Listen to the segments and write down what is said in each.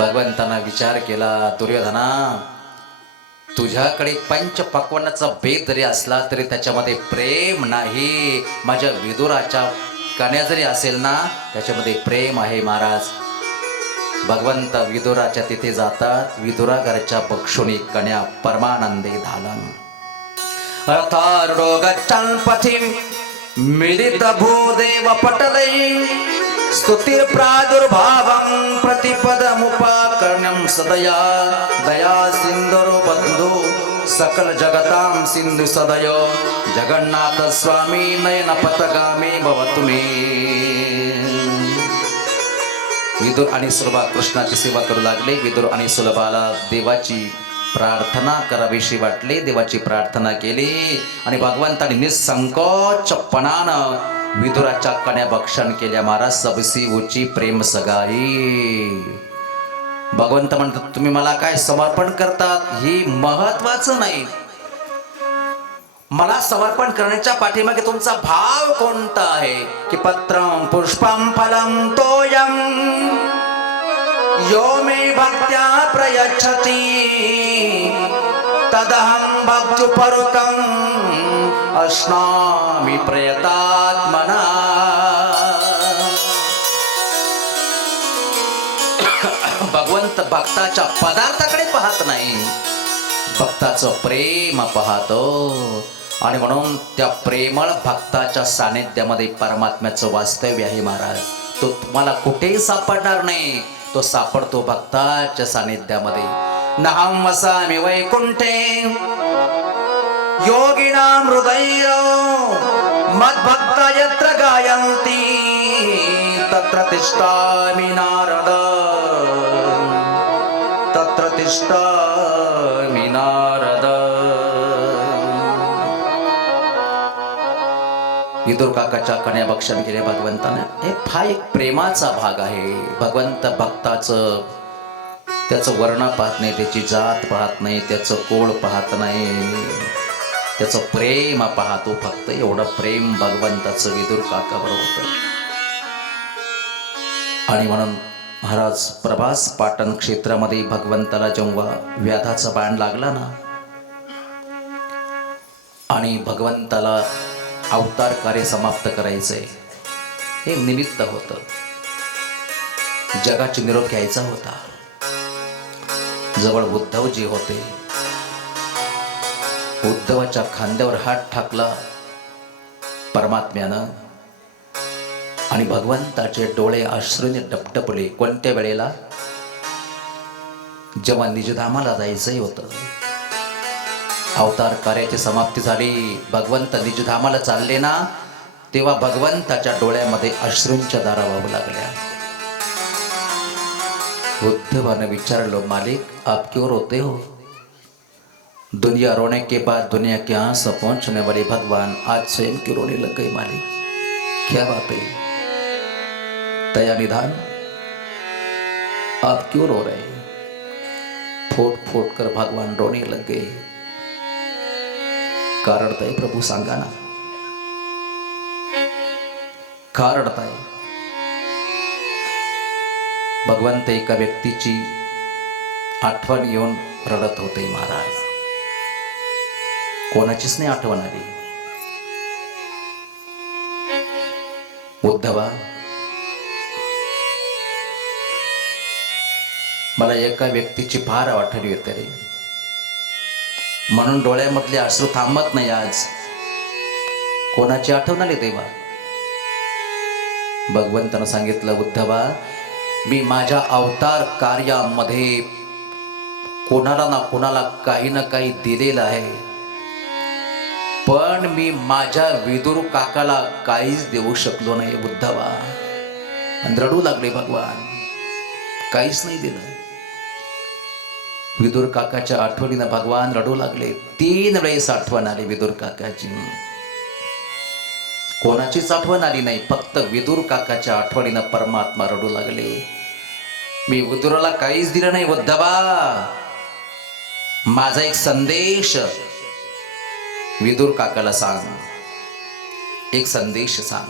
भगवंतांना विचार केला, दुर्योधना तुझ्याकडे पंच पक्वान्नाचा भेद जरी असला तरी त्याच्यामध्ये प्रेम नाही. माझ्या विदुराच्या कन्या जरी असेल ना त्याच्यामध्ये प्रेम आहे महाराज. भगवंत विदुराच्या तिथे जातात. विदुरागरच्या बक्षुनी कन्या परमानंदे धालन. रथारूढो गच्छन् पथिं मिलित भूदेव पटलै स्तुतिर प्रादुर्भावं प्रतिपदमुपाकर्ण्यं सदया दया सिंधुरो बंधु सकल जगतां सिंधु सदयो जगन्नाथ स्वामी नयन पथगामी भवतु मे. विदुर आणि सुलभा कृष्णाची सेवा करू लागले. विदुर आणि सुलभाला देवाची प्रार्थना करावीशी वाटले. देवाची प्रार्थना केली आणि भगवंताने निसंकोचपणानं विदुराच्या कन्या भक्षण केल्या. महाराज सबसी उची प्रेम सगाई. भगवंत म्हणतात तुम्ही मला काय समर्पण करतात ही महत्वाचं नाही. मला समर्पण करण्याच्या पाठीमागे तुमचा भाव कोणता आहे की पत्रं पुष्पं फलं तोयं यो मे भक्त्या प्रयच्छति तदहं भक्त्युपरुकं अश्नामि प्रयतात्मना. भगवंत भक्ताच्या पदार्थाकडे पाहत नाही, भक्ताचं प्रेम पाहतो. आणि म्हणून त्या प्रेमळ भक्ताच्या सानिध्यामध्ये परमात्म्याचं वास्तव्य आहे महाराज. तो तुम्हाला कुठेही सापडणार नाही. तो सापडतो भक्ताच्या सानिध्यामध्ये. नाहं वसामि वैकुंठे योगिनां हृदयो मद्भक्ता यत्र गायन्ति तत्र तिष्ठामि नारद तत्र तिष्ठामि नारद. विदुर काकाच्या कन्या भक्षण केले भगवंताने. हा एक प्रेमाचा भाग आहे. भगवंत भक्ताचं त्याचं वर्ण पाहत नाही, त्याची जात पाहत नाही, त्याचं कोळ पाहत नाही, त्याचं प्रेम पाहतो फक्त. एवढं प्रेम भगवंताचं विदुर काकावर होतं. आणि म्हणून महाराज प्रभास पाटण क्षेत्रामध्ये भगवंताला जेव्हा व्याधाचा बाण लागला ना आणि भगवंताला अवतार कार्य समाप्त करायचंय हे निमित्त होतं. जगाची निरोप घ्यायचा होता. जवळ उद्धवजी होते. उद्धवाच्या खांद्यावर हात टाकला परमात्म्यानं आणि भगवंताचे डोळे अश्रूने डपडपले. कोणत्या वेळेला? जेव्हा निजधामाला जायचंय होतं. अवतार कार्याची समाप्ती झाली. भगवंत निजधामाला चालले ना तेव्हा भगवंताच्या डोळ्यामध्ये अश्रूंच्या धारा वाहू लागल्या. उद्धवाने विचारलं मालिक आप क्यों रोते हो? दुनिया रोने के बाद दुनिया के आंसू पहुंचने वाले भगवान आज स्वयं क्यों रोने लग गए मालिक? क्या बात है? दया निधान आप क्यों रो रहे? फूट फूट कर भगवान रोने लग गए. का रडताय प्रभू सांगा ना, का रडताय? भगवंत एका व्यक्तीची आठवण येऊन रडत होते महाराज. कोणाचीच नाही आठवण आली. उद्धवा मला एका व्यक्तीची फार आठवण येते रे, म्हणून डोळ्यामधले अश्रू थांबत नाही. आज कोणाची आठवण आली तेव्हा भगवंतानं सांगितलं उद्धवा मी माझ्या अवतार कार्यामध्ये कोणाला ना कोणाला काही ना काही दिलेलं आहे, पण मी माझ्या विदुर काकाला काहीच देऊ शकलो नाही उद्धवा. आणि रडू लागले भगवान. काहीच नाही दिलं. विदुर काकाच्या आठवणीनं भगवान रडू लागले. 3 वेळेस आठवण आली विदुर काकाची. कोणाचीच आठवण आली नाही, फक्त विदुर काकाच्या आठवणीनं परमात्मा रडू लागले. मी विदुराला काहीच दिलं नाही उद्धवा. माझा एक संदेश विदुर काकाला सांग, एक संदेश सांग.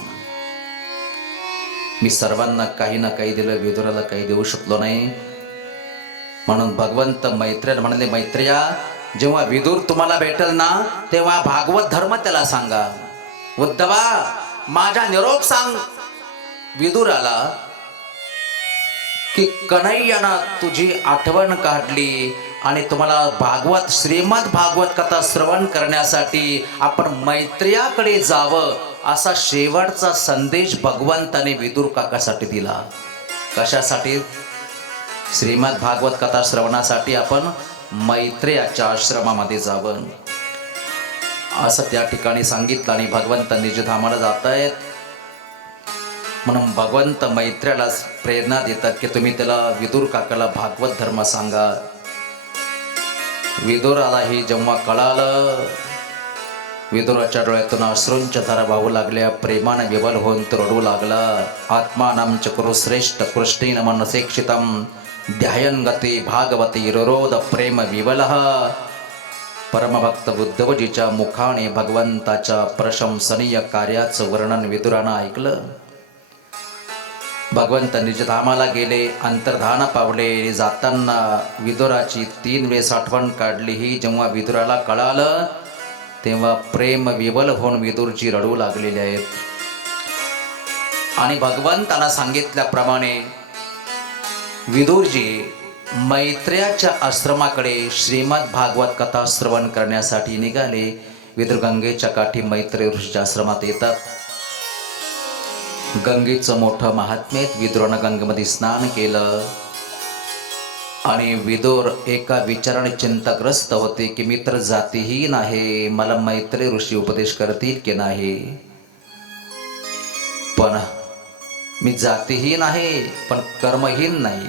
मी सर्वांना काही ना काही दिलं, विदुराला काही देऊ शकलो नाही. म्हणून भगवंत मैत्रेला म्हणाले, मैत्रिया, जेव्हा विदुर तुम्हाला भेटेल ना तेव्हा भागवत धर्म त्याला सांगा. उद्धवा, माझा निरोप सांग विदुराला की कन्हैयानं तुझी आठवण काढली आणि तुम्हाला भागवत, श्रीमद भागवत कथा श्रवण करण्यासाठी आपण मैत्रियाकडे जावं, असा शेवटचा संदेश भगवंताने विदुर काकासाठी दिला. कशासाठी? श्रीमद भागवत कथा श्रवणासाठी आपण मैत्रेयाच्या आश्रमामध्ये जावं असं त्या ठिकाणी सांगितलं. आणि भगवंत निजधामाला जात आहेत म्हणून भगवंत मैत्र्याला प्रेरणा देतात की तुम्ही त्याला, विदुर काकाला भागवत धर्म सांगा. विदुरालाही जेव्हा कळालं, विदुराच्या डोळ्यातून अश्रूंच्या धारा वाहू लागल्या. प्रेमाने विवल होऊन तो रडू लागला. आत्मानं चक्रो श्रेष्ठ कृष्णेन मनसेक्षितम ध्यायन गते भागवती रुरोध प्रेम विवलः. परमभक्त उद्धवजीच्या मुखाने भगवंताच्या प्रशंसनीय कार्याचं वर्णन विदुरानं ऐकलं. भगवंत निजधामाला गेले, अंतर्धान पावले. जाताना विदुराची 3 वेळेस आठवण काढली. ही जेव्हा विदुराला कळालं तेव्हा प्रेम विवल होऊन विदुरजी रडू लागलेले आहेत. आणि भगवंतांना सांगितल्याप्रमाणे विदुरजी मैत्रेयाच्या आश्रमाकडे श्रीमद भागवत कथा श्रवण करण्यासाठी निघाले. विदुर गंगेच्या काठी मैत्रेय ऋषीच्या आश्रमात येतात. गंगेचं मोठं महात्म्य. विदुरानं गंगेमध्ये स्नान केलं आणि विदुर एका विचाराने चिंताग्रस्त होते की मी तर जातीहीन आहे, मला मैत्रेय ऋषी उपदेश करतील की नाही. पण मी जातीहीन आहे पण कर्महीन नाही.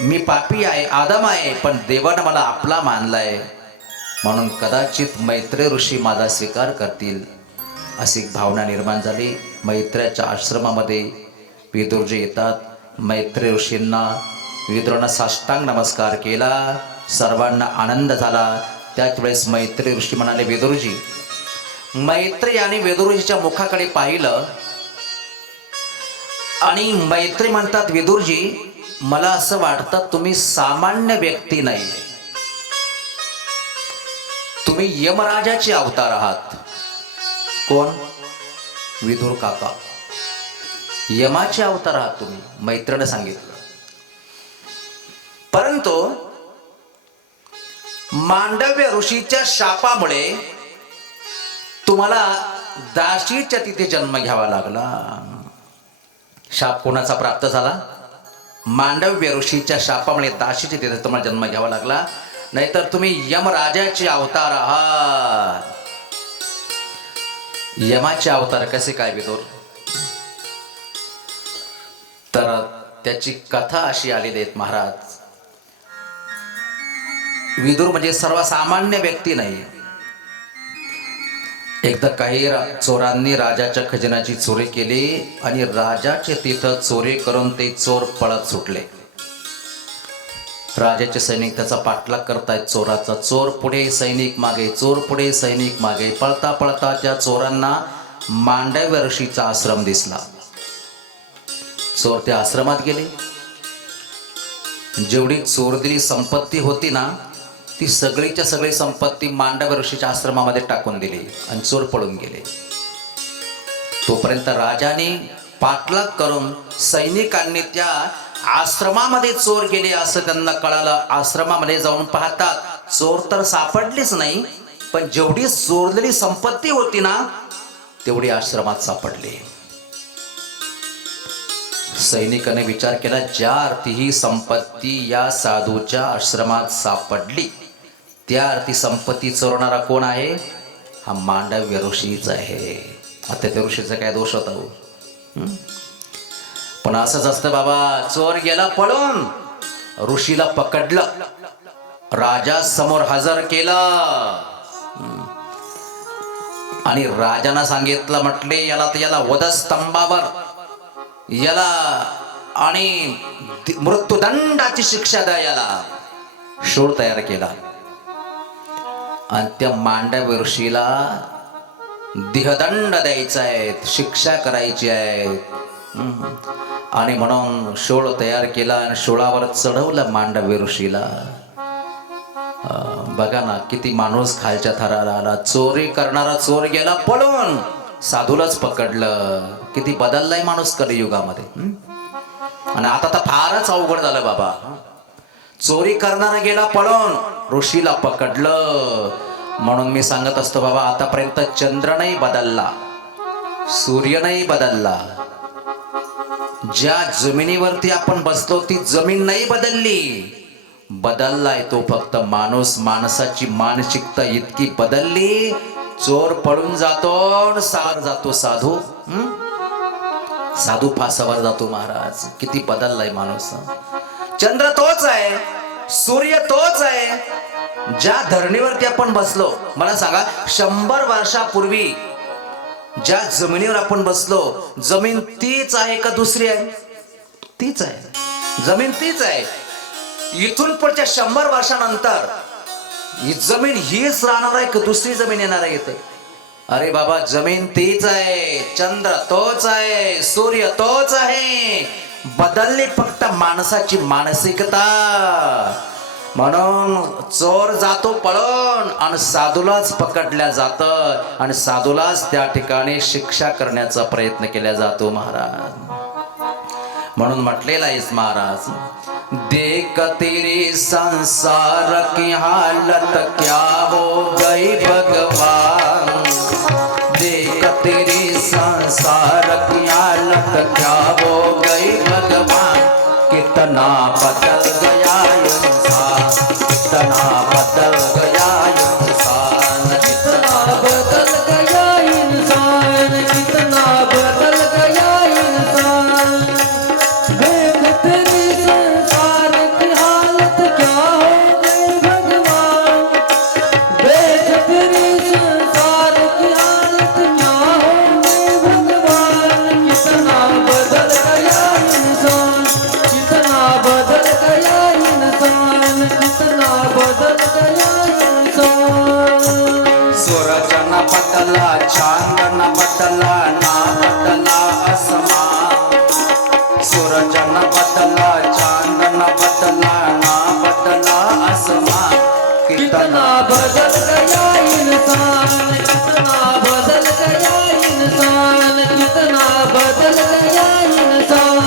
मी पापी आहे, आदम आहे, पण देवानं मला आपला मानलाय, म्हणून कदाचित मैत्रेय ऋषी माझा स्वीकार करतील अशी भावना निर्माण झाली. मैत्रेयाच्या आश्रमामध्ये विदुरजी येतात. मैत्रेय ऋषींना विदुरानं साष्टांग नमस्कार केला. सर्वांना आनंद झाला. त्याच वेळेस मैत्रेय ऋषी म्हणाले, विदुरजी. मैत्रेयाने विदुरजीच्या मुखाकडे पाहिलं आणि मैत्री म्हणतात, विदुरजी, मला असं वाटतं तुम्ही सामान्य व्यक्ती नाही, तुम्ही यमराजाचे अवतार आहात. कोण? विदुर काका. यमाचे अवतार आहात तुम्ही, मैत्रेयाने सांगितलं. परंतु मांडव्य ऋषीच्या शापामुळे तुम्हाला दासीच्या तिथे जन्म घ्यावा लागला. शाप कोणाचा प्राप्त झाला? मांडव्य ऋषीच्या शापामुळे दासीच्या तिथे तुम्हाला जन्म घ्यावा लागला, नाहीतर तुम्ही यमराजाचे अवतार आहात. यमाचे अवतार कसे काय विदुर? तर त्याची कथा अशी आलेली आहे महाराज. विदुर म्हणजे सर्वसामान्य व्यक्ती नाही. एकदा काही चोरांनी राजाच्या खजिन्याची चोरी केली आणि राजाचे तिथं चोरी करून ते चोर पळत सुटले. राजाचे सैनिक त्याचा पाठलाग करतायत चोराचा. चोर पुढे, सैनिक मागे, चोर पुढे, सैनिक मागे. पळता पळता त्या चोरांना मांडव्य ऋषीचा आश्रम दिसला. चोर त्या आश्रमात गेले. जेवढी चोरलेली संपत्ती होती ना, ती सगळीच्या सगळी संपत्ती मांडव्य ऋषीच्या आश्रमामध्ये टाकून दिली आणि चोर पळून गेले. तोपर्यंत राजाने पाठलाग करून सैनिकांनी त्या आश्रमामध्ये चोर गेले असं त्यांना कळालं. आश्रमामध्ये जाऊन पाहतात, चोर तर सापडलीच नाही, पण जेवढी चोरलेली संपत्ती होती ना तेवढी आश्रमात सापडली. सैनिकाने विचार केला, ज्या अर्थी ही संपत्ती या साधूच्या आश्रमात सापडली, त्या अर्थी संपत्ती चोरणारा कोण आहे? हा मांडव्य ऋषीच आहे. आता त्या ऋषीचा काय दोष होता हो? पण असंच असतं बाबा. चोर गेला पळून, ऋषीला पकडलं, राजा समोर हजर केलं आणि राजानं सांगितलं, म्हटले याला वधस्तंभावर याला आणि मृत्यूदंडाची शिक्षा द्या, याला शोध तयार केला. आणि त्या मांडव्य ऋषीला देहदंड द्यायचा आहे, शिक्षा करायची आहे. आणि म्हणून शोळ तयार केला आणि शोळावर चढवलं मांडवी ऋषीला. बघा ना, किती माणूस खालच्या थराला आला. चोरी करणारा चोर गेला पळून, साधूलाच पकडलं. किती बदललाय माणूस कलियुगामध्ये. आणि आता तर फारच अवघड झालं बाबा. चोरी करणारा गेला पळून, ऋषीला पकडलं. म्हणून मी सांगत असतो बाबा, आतापर्यंत चंद्र नाही बदलला, सूर्य नाही बदलला, ज्या जमिनीवरती आपण बसलो ती जमीन नाही बदलली. बदललाय तो फक्त माणूस. माणसाची मानसिकता इतकी बदलली, चोर पळून जातो, सावर जातो साधू, साधू फासावर जातो महाराज. किती बदललाय माणूस. चंद्र तोच आहे, सूर्य तोच आहे. ज्या धरणीवरती आपण बसलो, मला सांगा 100 वर्षापूर्वी ज्या जमिनीवर आपण बसलो, जमीन तीच आहे का दुसरी आहे? तीच आहे, जमीन तीच आहे. इथून पुढच्या 100 वर्षानंतर ही जमीन हीच राहणार आहे का दुसरी जमीन येणार आहे इथे? अरे बाबा, जमीन तीच आहे, चंद्र तोच आहे, सूर्य तोच आहे. बदलली फक्त माणसाची मानसिकता. म्हणून चोर जातो पळून आणि साधूलाच पकडल्या जातं आणि साधूलाच त्या ठिकाणी शिक्षा करण्याचा प्रयत्न केला जातो महाराज. म्हणून म्हटलेला आहेस महाराज, देख तेरे संसार की हालत क्या हो गई भगवान, देख तेरे संसार की हालत क्या हो गई भगवान, कितना बदल गया इंसान, कितना बदल गया इंसान, कितना बदल गया इंसान, कितना बदल गया इंसान. देख तेरे संसार की हालत क्या हो गई भगवान, देख तेरे संसार की हालत क्या हो गई भगवान, कितना बदल गया इंसान, कितना बदल गया इंसान, कितना बदल गया इंसान. सूरज न बदला, चांद न बदला, ना बदला आसमान. सूरज न बदला, चांद न बदला, ना बदला आसमान. कितना बदल गया इंसान, कितना बदल गया इंसान, कितना बदल गया इंसान.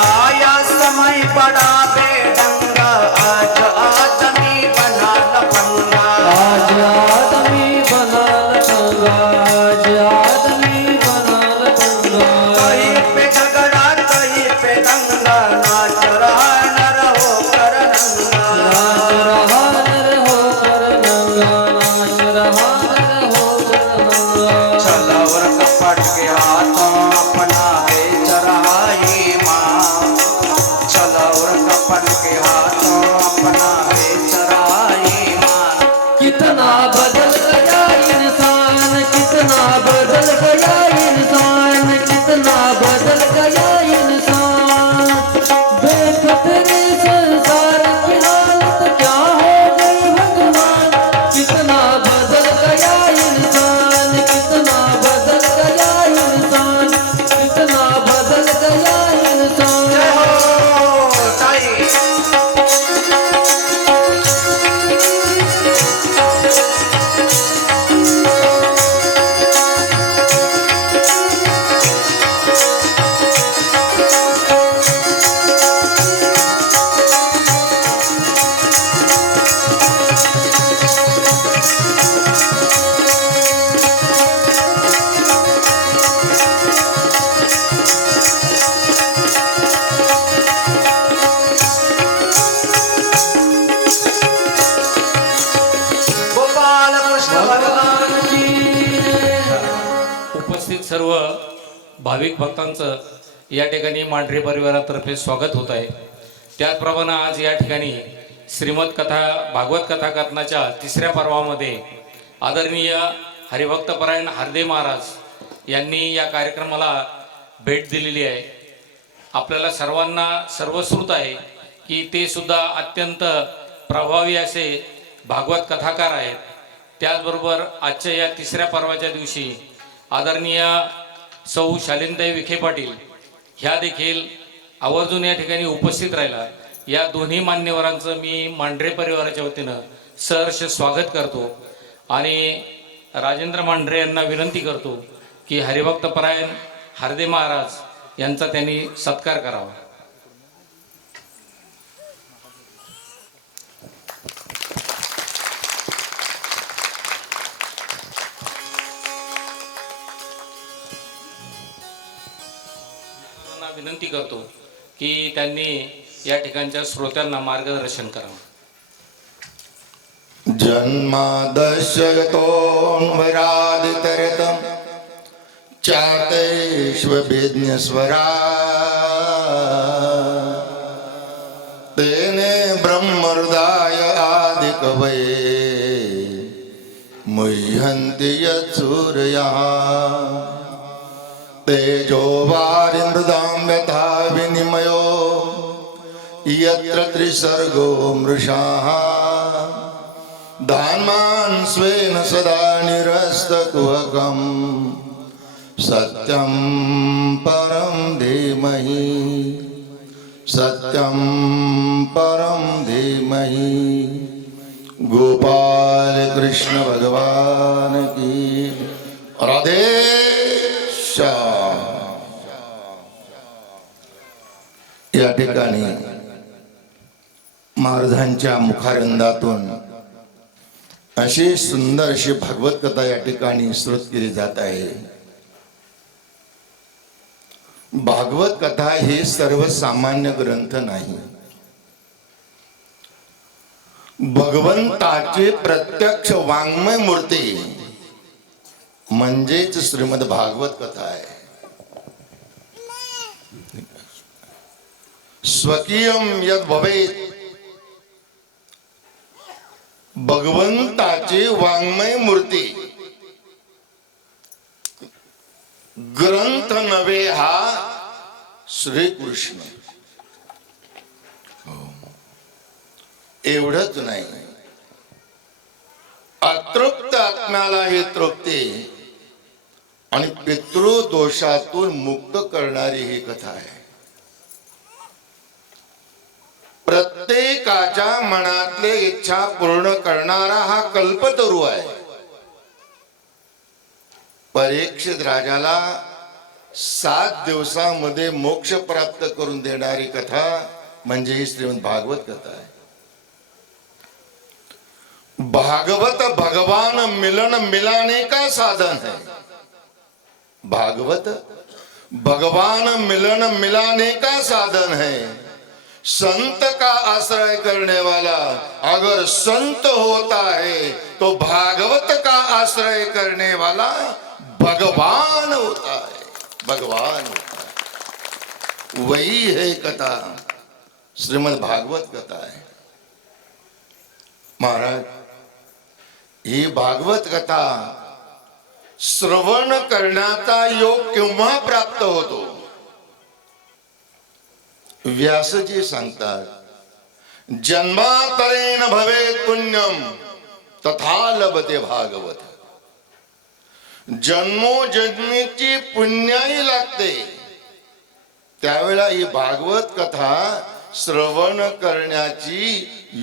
आया समय बड़ा बेढंगा, आज आदमी बना लफंगा, आज आदमी बना लफंगा, आज आदमी बना लफंगा. कहीं पे झगड़ा, कहीं पे दंगा, नाच रहा नर होकर नंगा, नाच रहा नर होकर नंगा, नाच रहा नर होकर नंगा. चला और कपट के हाथों अपना बेच रहा ईमान, चला और कपट के हाथों अपना बेच रहा ईमान. कितना बदल गया इंसान, कितना बदल गया इंसान, कितना बदल गया इंसान. देख तेरे संसार की हालत क्या हो गई भगवान, कितना बदल गया इंसान, कितना बदल गया इंसान, कितना बदल गया इंसान. जय हो ताई. गोपाल कृष्ण भगवान की. उपस्थित सर्व भाविक भक्तांचं या ठिकाणी मांढरे परिवारातर्फे स्वागत होत आहे. त्याचप्रमाणे आज या ठिकाणी श्रीमद कथा भागवत कथा कथनाच्या तिसऱ्या पर्वामध्ये आदरणीय हरिभक्तपरायण हार्दे महाराज यांनी या कार्यक्रमाला भेट दिलेली आहे. आपल्याला सर्वांना सर्वश्रुत आहे की ते सुद्धा अत्यंत प्रभावी असे भागवत कथाकार आहेत. त्याचबरोबर आजच्या या तिसऱ्या पर्वाच्या दिवशी आदरणीय सौ शालिनताई विखे पाटील ह्या देखील आवर्जून या ठिकाणी उपस्थित राहिला. या दोन्ही मान्यवरांचं मी मांढरे परिवाराच्या वतीनं सहर्ष स्वागत करतो आणि राजेंद्र मांढरे यांना विनंती करतो की हरिभक्तपरायण हार्दे महाराज यांचा त्यांनी सत्कार करावा. विनंती करतो की त्यांनी या ठिकाणच्या श्रोत्यांना मार्गदर्शन करावं. जन्मादशयतोन्वरादितरतं चातैष्वभिज्ञस्वरा तेने ब्रह्महृदाय आदिकवये मुह्यन्ति यत्सूरयः तेजो वारिमृदां यथा विनिमयो यत्र त्रिसर्गो मृषाः धान्मान् स्वेन सदा निरस्तकुहकं सत्यं परं धीमहि सत्यं परं धीमहि. गोपाल कृष्ण भगवान की राधे श्याम. या ठिकाणी महाराजांच्या मुखारंदातून अशी सुंदर अशी भागवत कथा या ठिकाणी श्रुत केली जात आहे. भागवत कथा हे सर्वसामान्य ग्रंथ नाही. भगवंताचे प्रत्यक्ष वाङ्मय मूर्ती म्हणजेच श्रीमद भागवत कथा आहे. स्वकीयम यद भवेत, भगवंताची वाङ्मय मूर्ती ग्रंथ नव्हे हा श्रीकृष्ण. एवढंच नाही, अतृप्त आत्म्याला ही तृप्ती आणि पितृदोषातून मुक्त करणारी ही कथा आहे. प्रत्येकाच्या मनातले इच्छा पूर्ण करणारा हा कल्पतरू आहे. परीक्षित राजाला 7 दिवसामध्ये मोक्ष प्राप्त करून देणारी कथा म्हणजे ही श्रीमद भागवत कथा आहे. भागवत भगवान मिलन मिलाने का साधन है. भागवत भगवान मिलन मिलाने का साधन है. संत का आश्रय करने वाला अगर संत होता है तो भागवत का आश्रय करने वाला भगवान होता है. भगवान होता है. वही है कथा, श्रीमद भागवत कथा है. महाराज, ही भागवत कथा श्रवण करण्याचा योग केव्हा प्राप्त होतो. व्यासजी सांगतात, जन्मांतरेण भवेत् पुण्यम तथा लभते भागवत. जन्मोजन्मीची पुण्याई लागते, त्यावेळा ही भागवत कथा श्रवण करण्याची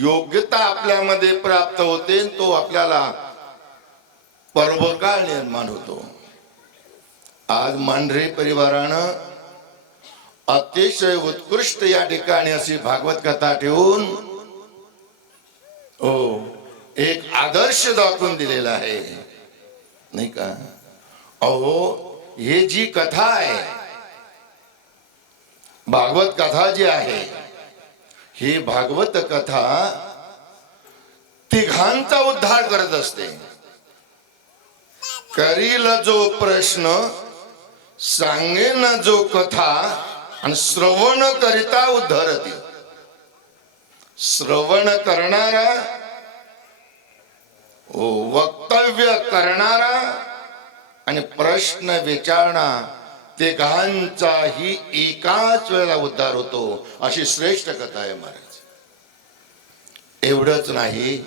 योग्यता आपल्यामध्ये प्राप्त होते. तो आपल्याला पर्वकाळ निर्माण होतो. आज मांढरे परिवारानं अतिशय उत्कृष्ट या ठिकाणी अशी भागवत कथा ठेवून एक आदर्श दाखवून दिलेला आहे, नाही का. अहो, हे जी कथा आहे, भागवत कथा जी आहे, ही भागवत कथा तिघांचा उद्धार करत असते. करील जो प्रश्न, सांगेन जो कथा आणि श्रवण करिता उद्धरती. श्रवण करणारा, वक्तव्य करणारा आणि प्रश्न विचारणार, तिघांचाही एकाच वेळेला उद्धार होतो. अशी श्रेष्ठ कथा आहे महाराज. एवढंच नाही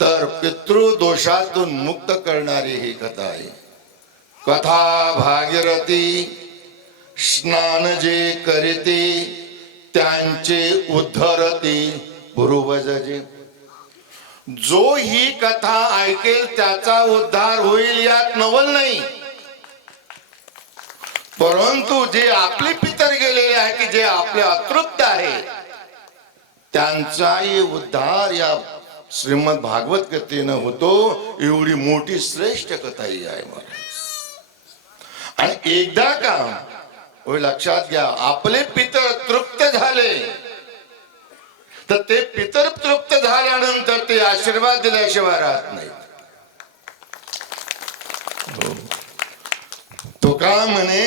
तर पितृदोषातून मुक्त करणारी ही कथा आहे. कथा भागीरथी स्नान जे करीते त्यांचे उद्धरती पूर्वजचे. जो ही कथा ऐकेल त्याचा उद्धार होईल यात नवल नाही. परंतु जे आपले पितर गेलेले आहे की जे आपले अतृप्त आहे त्यांचाही उद्धार या श्रीमद भागवत कथेनं होतो. एवढी मोठी श्रेष्ठ कथा ही आहे महाराज. आणि एकदा का होय लक्षात घ्या, आपले पितर तृप्त झाले तर ते पितर तृप्त झाल्यानंतर ते आशीर्वाद दिल्याशिवाय राहत नाहीत. तुका म्हणे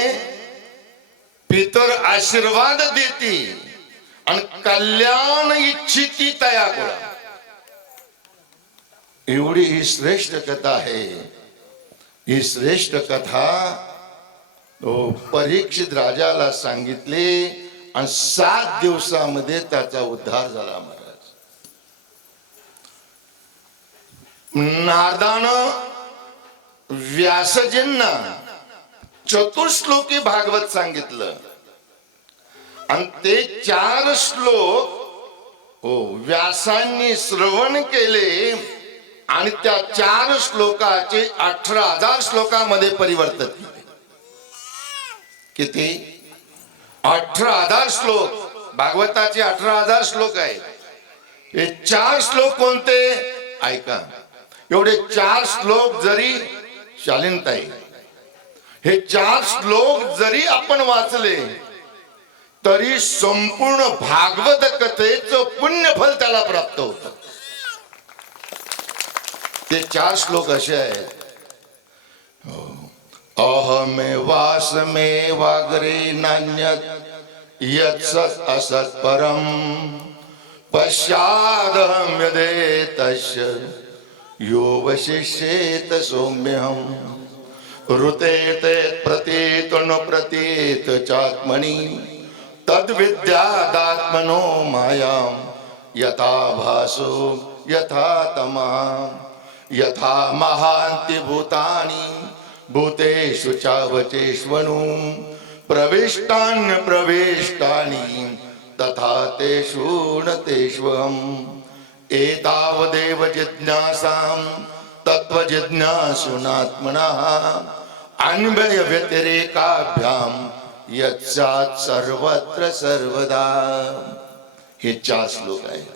पितर आशीर्वाद देती आणि कल्याण इच्छिती तया कुळा. एवढी ही श्रेष्ठ कथा आहे. ही श्रेष्ठ कथा परीक्षित राजाला सांगितले आणि 7 दिवसामध्ये त्याचा उद्धार झाला महाराज. नारदानं व्यासजींना चतुश्लोकी भागवत सांगितलं आणि ते 4 श्लोक व्यासांनी श्रवण केले आणि त्या 4 श्लोकाचे 18,000 श्लोकामध्ये परिवर्तन केले. किती? 18,000 श्लोक. भागवताचे 18,000 श्लोक आहेत. हे 4 श्लोक कोणते ऐका. एवढे 4 श्लोक जरी शालीनताई हे 4 श्लोक जरी आपण वाचले तरी संपूर्ण भागवत कथेचं पुण्यफल त्याला प्राप्त होतं. ते 4 श्लोक असे आहेत. अहमे वासमे वागरे नान्यत यत्सत् असत् परम पश्चादहं यदेतस्य यो वशिष्येत सौम्यहम् ऋतेते प्रतीत न प्रतीत चात्मनि तद्विद्यादात्मनो मायां यथा भासो यथा तमः यथा महान्ति भूतानि भूतेषु चावचेष्वनु प्रविष्टान्य प्रविष्टानि तथा तेषु न तेष्वहम् एतावदेव जिज्ञासां तत्त्वजिज्ञासुनात्मनः अन्वय व्यतिरेकाभ्यां यत्सात् सर्वत्र सर्वदा. हे 4 श्लोक आहेत.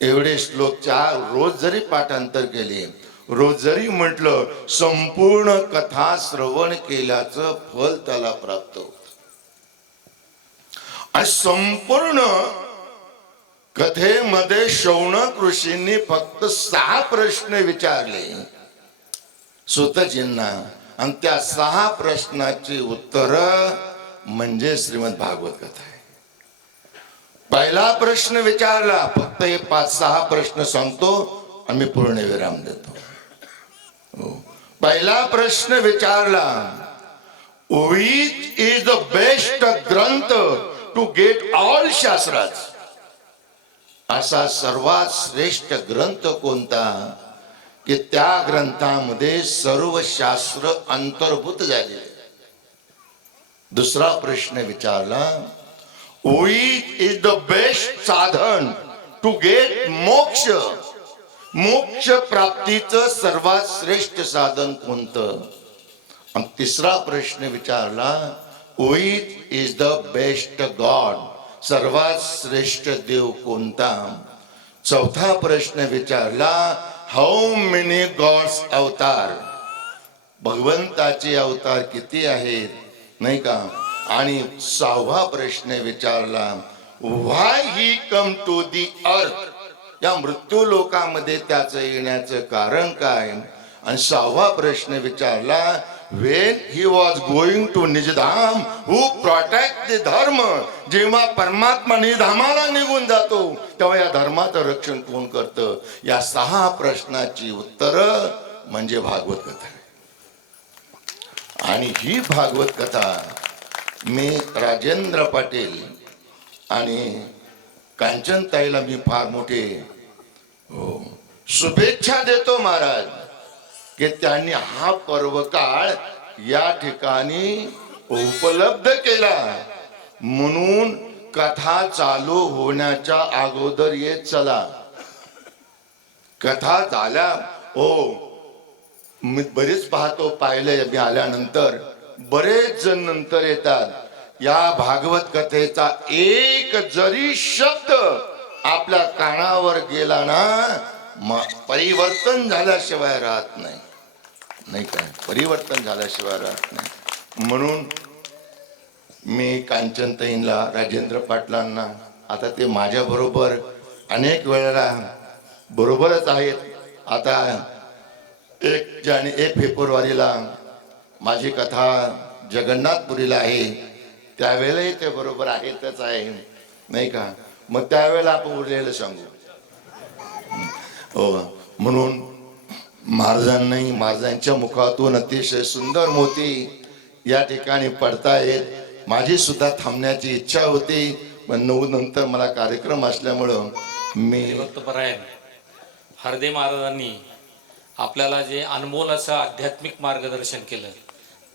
एवढे श्लोक 4 रोज जरी पाठांतर केले, रोज जरी म्हटलं, संपूर्ण कथा श्रवण केल्याचं फल त्याला प्राप्त होत. आणि संपूर्ण कथेमध्ये शौनक ऋषींनी फक्त 6 प्रश्न विचारले सुतजींना आणि त्या 6 प्रश्नाची उत्तर म्हणजे श्रीमद भागवत कथा आहे. पहिला प्रश्न विचारला, फक्त हे 5-6 प्रश्न सांगतो आणि मी पूर्ण विराम देतो. पहिला प्रश्न विचारला, which is the best ग्रंथ टू गेट ऑल शास्त्रास. असा सर्वात श्रेष्ठ ग्रंथ कोणता की त्या ग्रंथामध्ये सर्व शास्त्र अंतर्भूत झाले. दुसरा प्रश्न विचारला, which is the best साधन टू गेट मोक्ष. मोक्ष प्राप्तीचं सर्वात श्रेष्ठ साधन कोणतं. आणि तिसरा प्रश्न विचारला, which is the best God. सर्वात श्रेष्ठ देव कोणता. चौथा प्रश्न विचारला, हाऊ मेनी गॉड्स अवतार. भगवंताचे अवतार किती आहेत नाही का. आणि 6वा प्रश्न विचारला, why he come to the अर्थ. या मृत्यू लोकामध्ये त्याचं येण्याचं कारण काय. आणि 6वा प्रश्न विचारला, when he was going to निजधाम, who protect the धर्म, जेव्हा परमात्मा निधामाला निघून जातो तेव्हा या धर्माचं रक्षण कोण करतं? या 6 प्रश्नाची उत्तर म्हणजे भागवत कथा आहे. आणि ही भागवत कथा मी राजेंद्र पाटील आणि कांचनताईला मी फार मोठे शुभेच्छा देतो महाराज की त्यांनी हा पर्व काळ या ठिकाणी उपलब्ध केला. म्हणून कथा चालू होण्याच्या अगोदर येत चला, कथा झाल्या हो मी बरेच पाहतो, पाहिले मी आल्यानंतर बरेच जण नंतर येतात. या भागवत कथेचा एक जरी शब्द आपल्या कानावर गेला ना परिवर्तन झाल्याशिवाय राहत नाही. नाही काय परिवर्तन झाल्याशिवाय राहत नाही. म्हणून मी कांचनताईंना, राजेंद्र पाटलांना, आता ते माझ्या बरोबर अनेक वेळेला बरोबरच आहेत. आता 1 फेब्रुवारीला माझी कथा जगन्नाथपुरीला आहे, त्यावेळेलाही ते बरोबर आहेतच आहे नाही का. मग त्यावेळेला आपण उरलेलं सांगू. हो, म्हणून महाराजांनी, महाराजांच्या मुखातून अतिशय सुंदर मोती या ठिकाणी पडतायत. माझी सुद्धा थांबण्याची इच्छा होती, पण 9 नंतर मला कार्यक्रम असल्यामुळं मी हरिभक्तपरायण हरदे महाराजांनी आपल्याला जे अनमोल असं आध्यात्मिक मार्गदर्शन केलं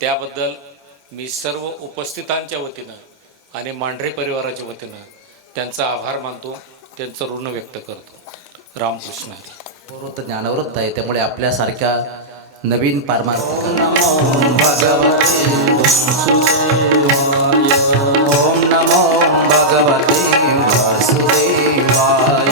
त्याबद्दल मी सर्व उपस्थितांच्या वतीनं आणि मांढरे परिवाराच्या वतीनं त्यांचा आभार मानतो, त्यांचं ऋण व्यक्त करतो. रामकृष्ण. वृत्त ज्ञानवृत्त आहे, त्यामुळे आपल्यासारख्या नवीन पारमार्थिक ओम नमो भगवते वासुदेवाय.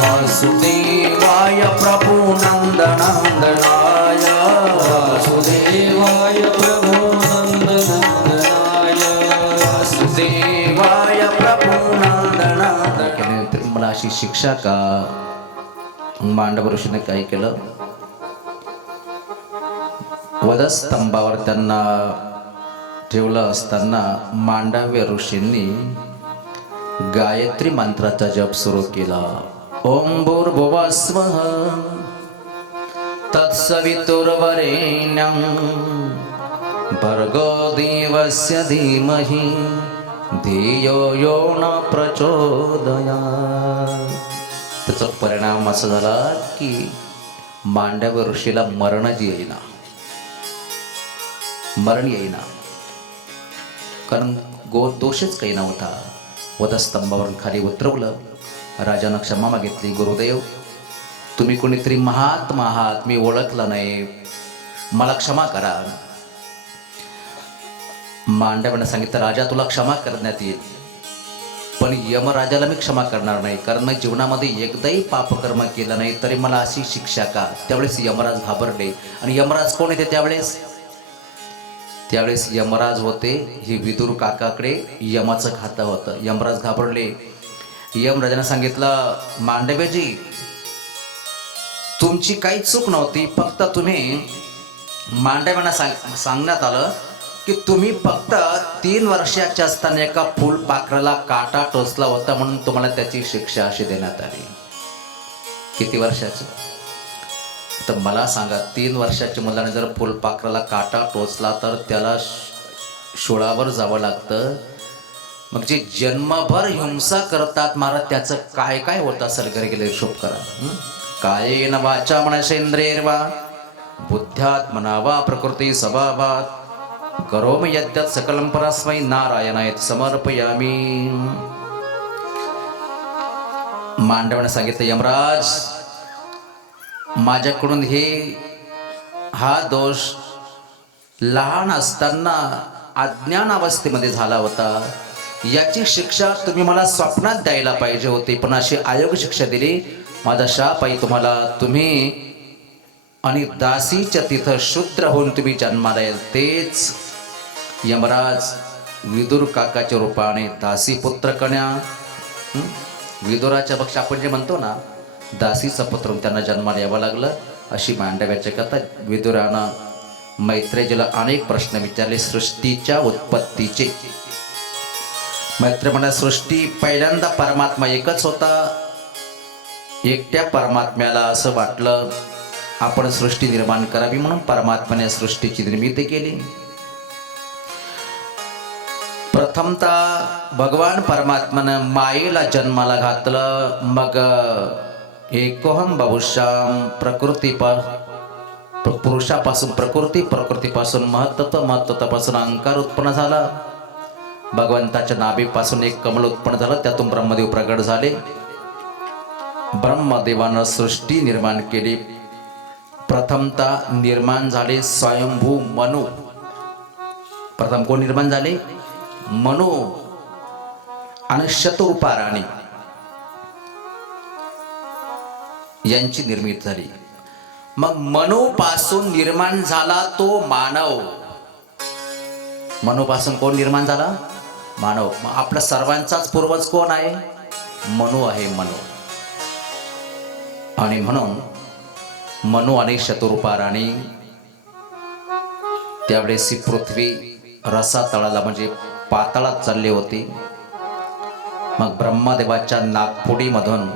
वासुदेवाय प्रभु नंदनंदनाय. वासुदेवाय प्रभु नंदनंदनाय. वासुदेवाय प्रभु नंदनंदनाय. मला अशी शिक्षा का? मांडव ऋषीने काय केलं? वधस्तंभावर त्यांना ठेवलं असताना मांडव्य ऋषींनी गायत्री मंत्राचा जप सुरू केला. ओम भूर्भुवः स्वः तत्सवितुर्वरेण्यं भर्गो देवस्य धीमहि धियो यो न प्रचोदयात्. त्याचा परिणाम असा झाला की मांडव्य ऋषीला मरणच येईना, मरण येईना, कारण दोषच काही नव्हता. वधस्तंभावरून खाली उतरवलं. राजानं क्षमा मागितली. गुरुदेव, तुम्ही कोणीतरी महात्मा आहात, मी ओळखलं नाही, मला क्षमा करा. मांडव्यानं सांगितलं, राजा तुला क्षमा करण्यात येईल, पण यमराजाला मी क्षमा करणार नाही, कारण मी जीवनामध्ये एकदाही पापकर्म केलं नाही, तरी मला अशी शिक्षा का? त्यावेळेस यमराज घाबरले. आणि यमराज कोण येते त्यावेळेस? त्यावेळेस यमराज होते हे विदुर काकाकडे यमाचं खातं होतं. यमराज घाबरले. यमराजानं सांगितलं, मांडव्यजी तुमची काही चूक नव्हती, फक्त तुम्ही मांडव्यांना सांगण्यात आलं की तुम्ही फक्त 3 वर्षाचे असताना एका फुलपाखराला काटा टोचला होता, म्हणून तुम्हाला त्याची शिक्षा अशी देण्यात आली. किती वर्षाची? तर मला सांगा, 3 वर्षाच्या मुलाने जर फुलपाखराला काटा टोचला तर त्याला शुळावर जावं लागतं. मग जे जन्मभर हिंसा करतात महाराज, त्याचं काय काय होतं असेल? घरी गेले हिशोब करा. कायेन वाचा मनसेंद्रियर्वा बुद्ध्यात्मना वा प्रकृती स्वभावात् करोमि यद्यत् सकलं परस्मै नारायणाय समर्पयामि. मांडवाने सांगितलं, यमराज माझ्याकडून हा दोष लहान असताना अज्ञान अवस्थेमध्ये झाला होता, याची शिक्षा तुम्ही मला स्वप्नात द्यायला पाहिजे होती, पण अशी आयोग शिक्षा दिली. माझा शाप आहे तुम्हाला. तुम्ही आणि दासीच्या तिथं शूद्र होऊन तुम्ही जन्माला येईल. तेच यमराज विदुर काकाच्या रूपाने दासी पुत्र कन्या, विदुराच्या पक्ष आपण जे म्हणतो ना, दासीचं पुत्र म्हणून त्यांना जन्माला यावं लागलं अशी मांडव्याची कथा. विदुरानं मैत्रेयीला अनेक प्रश्न विचारले सृष्टीच्या उत्पत्तीचे. मैत्रेय म्हणा सृष्टी पहिल्यांदा परमात्मा एकच होता. एकट्या परमात्म्याला असं वाटलं आपण सृष्टी निर्माण करावी म्हणून परमात्म्याने सृष्टीची निर्मिती केली. प्रथमतः भगवान परमात्म्यानं मायेला जन्माला घातलं. मग एकोहम बहुश्याम पुरुषापासून प्रकृती, प्रकृतीपासून महत्त्व, महत्त्वापासून अहंकार उत्पन्न झाला. भगवंताच्या नाभीपासून एक कमल उत्पन्न झालं. त्यातून ब्रह्मदेव प्रगट झाले. ब्रह्मदेवानं सृष्टी निर्माण केली. प्रथमतः निर्माण झाले स्वयंभू मनु. प्रथम कोण निर्माण झाले? मनु आणि शतरूपा राणी यांची निर्मिती झाली. मग मनूपासून निर्माण झाला तो मानव. मनूपासून कोण निर्माण झाला? मानव. मग आपल्या सर्वांचाच पूर्वज कोण आहे? मनु आहे. मनु. आणि म्हणून मनु आणि शतरूपा राणी त्यावेळेस ही पृथ्वी रसातळाला म्हणजे पाताळात चालली होती. मग ब्रह्मदेवाच्या नागपुडीमधून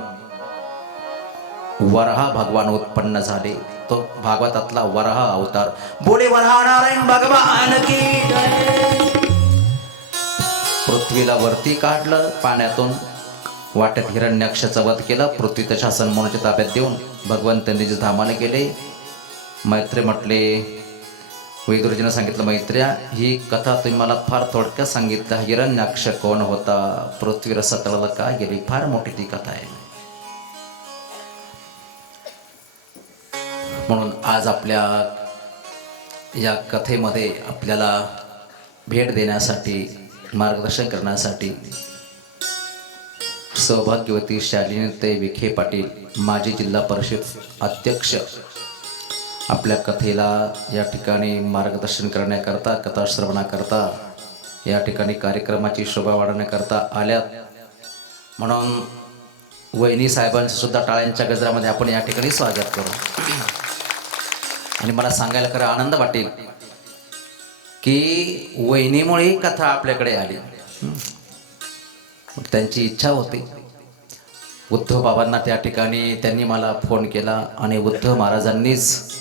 वराह भगवान उत्पन्न झाले. तो भागवतातला वराह अवतार. बोले वराह नारायण भगवान की जय. पृथ्वीला वरती काढलं पाण्यातून. वाटेत हिरण्याक्षाचा वध केला. पृथ्वीचं शासन मनुच्या ताब्यात देऊन भगवंतांनी जे धामाने गेले. मैत्रेय म्हटले, वैदुरजीनं सांगितलं मैत्र्या ही कथा तुम्ही मला फार थोडक्यात सांगितलं. हिरण्याक्ष कोण होता? पृथ्वी रसातळाला का गेली? फार मोठी ती कथा आहे. म्हणून आज आपल्या या कथेमध्ये आपल्याला भेट देण्यासाठी, मार्गदर्शन करण्यासाठी सौभाग्यवती शालिनीताई विखे पाटील, माजी जिल्हा परिषद अध्यक्ष, आपल्या कथेला या ठिकाणी मार्गदर्शन करण्याकरता, कथा श्रवणाकरता, या ठिकाणी कार्यक्रमाची शोभा वाढवण्याकरता आल्यात. म्हणून वहिनी साहेबांचं सुद्धा टाळ्यांच्या गजरामध्ये आपण या ठिकाणी स्वागत करू. आणि मला सांगायला खरं आनंद वाटेल की वहिनीमुळे कथा आपल्याकडे आली. त्यांची इच्छा होती. उद्धव बाबांना त्या ठिकाणी त्यांनी मला फोन केला आणि उद्धव महाराजांनीच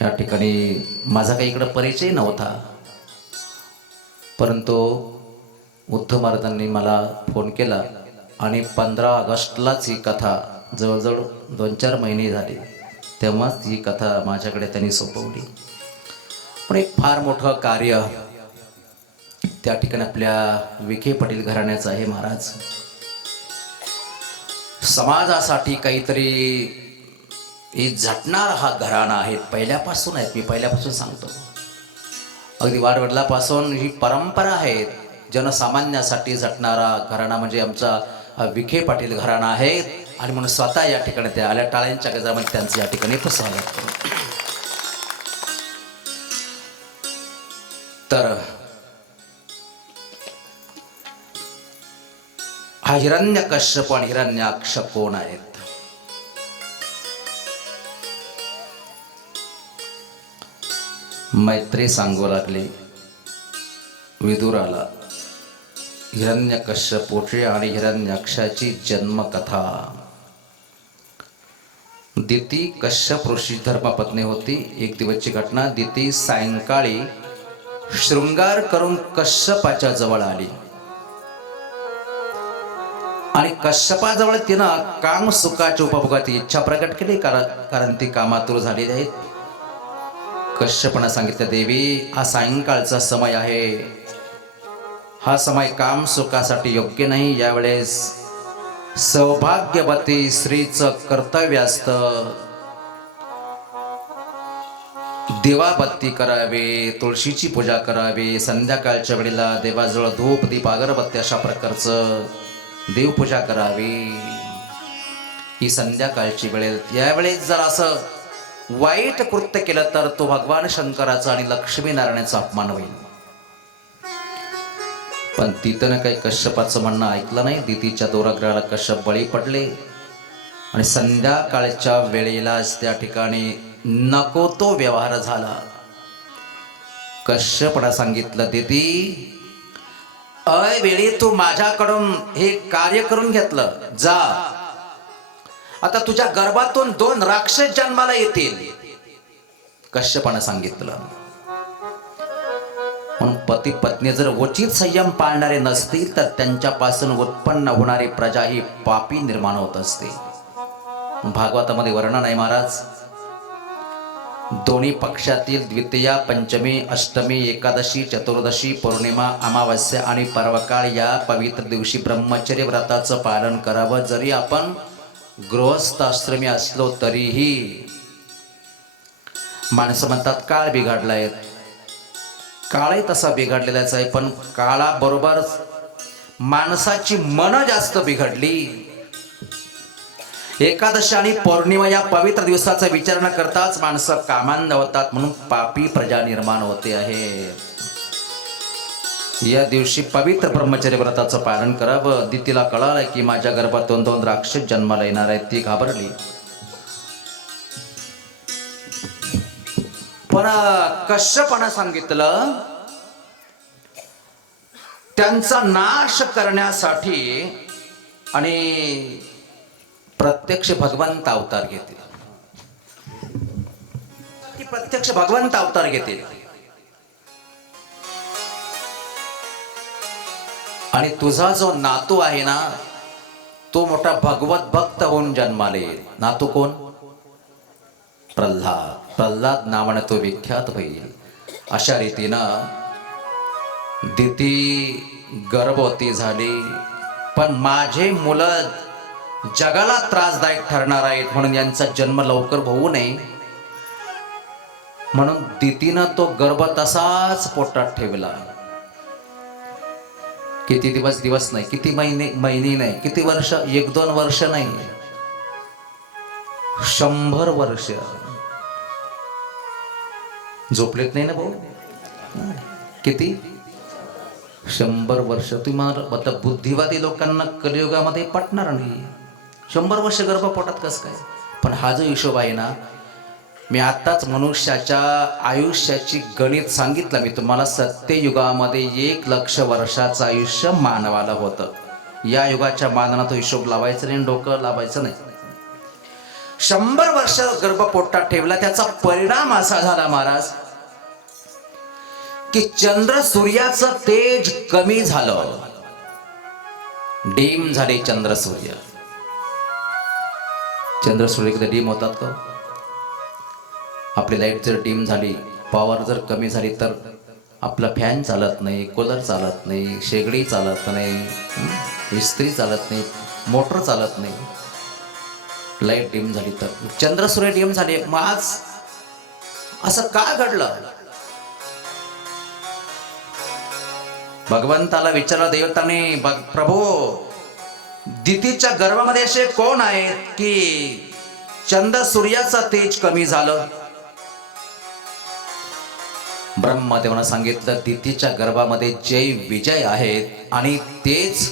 या ठिकाणी, माझा काही इकडं परिचय नव्हता, परंतु उद्धव महाराजांनी मला फोन केला आणि 15 ऑगस्टलाच ही कथा, जवळजवळ 2-4 महिने झाले तेव्हाच ही कथा माझ्याकडे त्यांनी सोपवली. पण एक फार मोठं कार्य त्या ठिकाणी आपल्या विखे पाटील घराण्याचं आहे. महाराज समाजासाठी काहीतरी हे झटणारा हा घराणा आहे. पहिल्यापासून आहेत. मी पहिल्यापासून सांगतो, अगदी वाडवडिलापासून ही परंपरा आहे. जनसामान्यासाठी झटणारा घराणा म्हणजे आमचा विखे पाटील घराणा आहे. आणि म्हणून स्वतः या ठिकाणी त्या आल्या. टाळ्यांच्या गजरामध्ये त्यांचं या ठिकाणी स्वागत करू. तर हा हिरण्यकश्यप आणि हिरण्याक्ष कोण आहेत? मैत्रेय सांगू लागले विदुराला हिरण्यकश्यपूची आणि हिरण्याक्षाची जन्मकथा. दिती कश्यप ऋषी धर्मपत्नी होती. एक दिवसची घटना. दिती सायंकाळी शृंगार करून कश्यपाच्या जवळ आली आणि कश्यपाजवळ तिनं काम सुखाच्या उपभोगाची इच्छा प्रकट केली. कारण ती कामातूर झालेली आहेत. कश्यपानं सांगितलं, देवी हा सायंकाळचा समय आहे. हा समय काम सुखासाठी योग्य नाही. यावेळेस सौभाग्यवती स्त्रीचं कर्तव्य असतं दिवाबत्ती करावे, तुळशीची पूजा करावी, संध्याकाळच्या वेळेला देवाजवळ धूप दीप अगरबत्ती अशा प्रकारचं देवपूजा करावी. ही संध्याकाळची वेळ. यावेळेस जर असं वाईट कृत्य केलं तर तो भगवान शंकराचा आणि लक्ष्मीनारायणाचा अपमान होईल. पण तिथं काही कश्यपाचं म्हणणं ऐकलं नाही. दितीच्या दोराग्रहाला कश्यप बळी पडले. आणि संध्याकाळच्या वेळेलाच त्या ठिकाणी नको तो व्यवहार झाला. कश्यपला सांगितलं, दीदी वेळी तू माझ्याकडून हे कार्य करून घेतलं, जा आता तुझ्या गर्भातून 2 राक्षस जन्माला येतील. कश्यपानं सांगितलं. म्हणून पती पत्नी जर उचित संयम पाळणारे नसतील तर त्यांच्यापासून उत्पन्न होणारी प्रजा ही पापी निर्माण होत असते. भागवतामध्ये वर्णन आहे महाराज, दोन्ही पक्षातील द्वितीया, पंचमी, अष्टमी, एकादशी, चतुर्दशी, पौर्णिमा, अमावस्या आणि पर्वकाळ या पवित्र दिवशी ब्रह्मचर्य व्रताचं पालन करावं. जरी आपण गृहस्थ आश्रमी असलो तरीही माणसं म्हणतात काळ बिघडलाय. काळही तसा बिघडलेलाच आहे, पण काळाबरोबर माणसाची मन जास्त बिघडली. एकादशी आणि पौर्णिमा या पवित्र दिवसाचा विचार न करताच माणसं कामांध होतात, म्हणून पापी प्रजा निर्माण होते आहे. या दिवशी पवित्र ब्रह्मचर्य व्रताचं पालन करावं. दितीला कळालं की माझ्या गर्भातून 2 राक्षस जन्माला येणार आहेत. ती घाबरली. पण कश्यपानं सांगितलं, त्यांचा नाश करण्यासाठी आणि प्रत्यक्ष भगवंत अवतार घेतील. प्रत्यक्ष भगवंत अवतार घेतील आणि तुझा जो नातू आहे ना, तो मोठा भगवत भक्त होऊन जन्माला येईल. नातू कोण? प्रल्हाद. प्रल्हाद नावाने तो विख्यात होईल. अशा रीतीनं दिती गर्भवती झाली. पण माझे मुलं जगाला त्रासदायक ठरणार आहेत, म्हणून यांचा जन्म लवकर होऊ नये म्हणून दितीनं तो गर्भ तसाच पोटात ठेवला. किती दिवस नाही, किती महिने नाही, किती वर्ष, 1-2 वर्ष नाही, 100 वर्ष. झोपलेत नाही ना भाऊ? किती? 100 वर्ष. तुम्हाला आता बुद्धिवादी लोकांना कलियुगामध्ये पटणार नाही. 100 वर्ष गर्भ पोटात कसं काय? पण हा जो हिशोब आहे ना, मी आत्ताच मनुष्याच्या आयुष्याची गणित सांगितलं मी तुम्हाला. सत्ययुगामध्ये 1,00,000 वर्षाचं आयुष्य मानवाला होतं. या युगाच्या मानाला तो हिशोब लावायचं नाही, डोकं लावायचं नाही. 100 वर्ष गर्भ पोटात ठेवला. त्याचा परिणाम असा झाला महाराज की चंद्र सूर्याचं तेज कमी झालं, डीम झाले चंद्र सूर्य. चंद्र सूर्य कधी डीम होतात का? आपली लाईट जर डीम झाली, पॉवर जर कमी झाली तर आपला फॅन चालत नाही, कूलर चालत नाही, शेगडी चालत नाही, इस्त्री चालत नाही, मोटर चालत नाही. लाईट डीम झाली तर. चंद्र सूर्य डीम झाले. मग आज असं का घडलं? भगवंताला विचारलं देवताने, प्रभू दितीच्या गर्भामध्ये असे कोण आहेत की चंद्र सूर्याचा तेज कमी झालं? ब्रह्मदेवानं सांगितलं, दितीच्या गर्भामध्ये जय विजय आहेत आणि तेच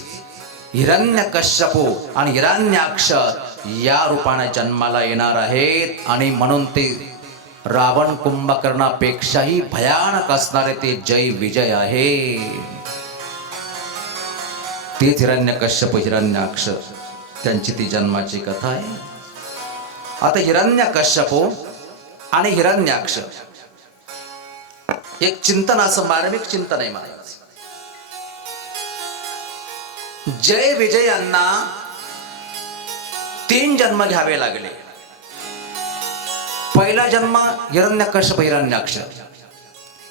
हिरण्यकश्यपू आणि हिरण्याक्ष या रूपाने जन्माला येणार आहेत. आणि म्हणून ते रावण कुंभकर्णापेक्षाही भयानक असणारे ते जय विजय आहे. तेच हिरण्यकश्यप हिरण्याक्ष, त्यांची ती जन्माची कथा आहे. आता हिरण्यकश्यपू आणि हिरण्याक्ष एक चिंतन, असं मार्मिक चिंतन आहे महाराज. जय विजय यांना 3 जन्म घ्यावे लागले. पहिला जन्म हिरण्यकश्यप हिरण्याक्ष,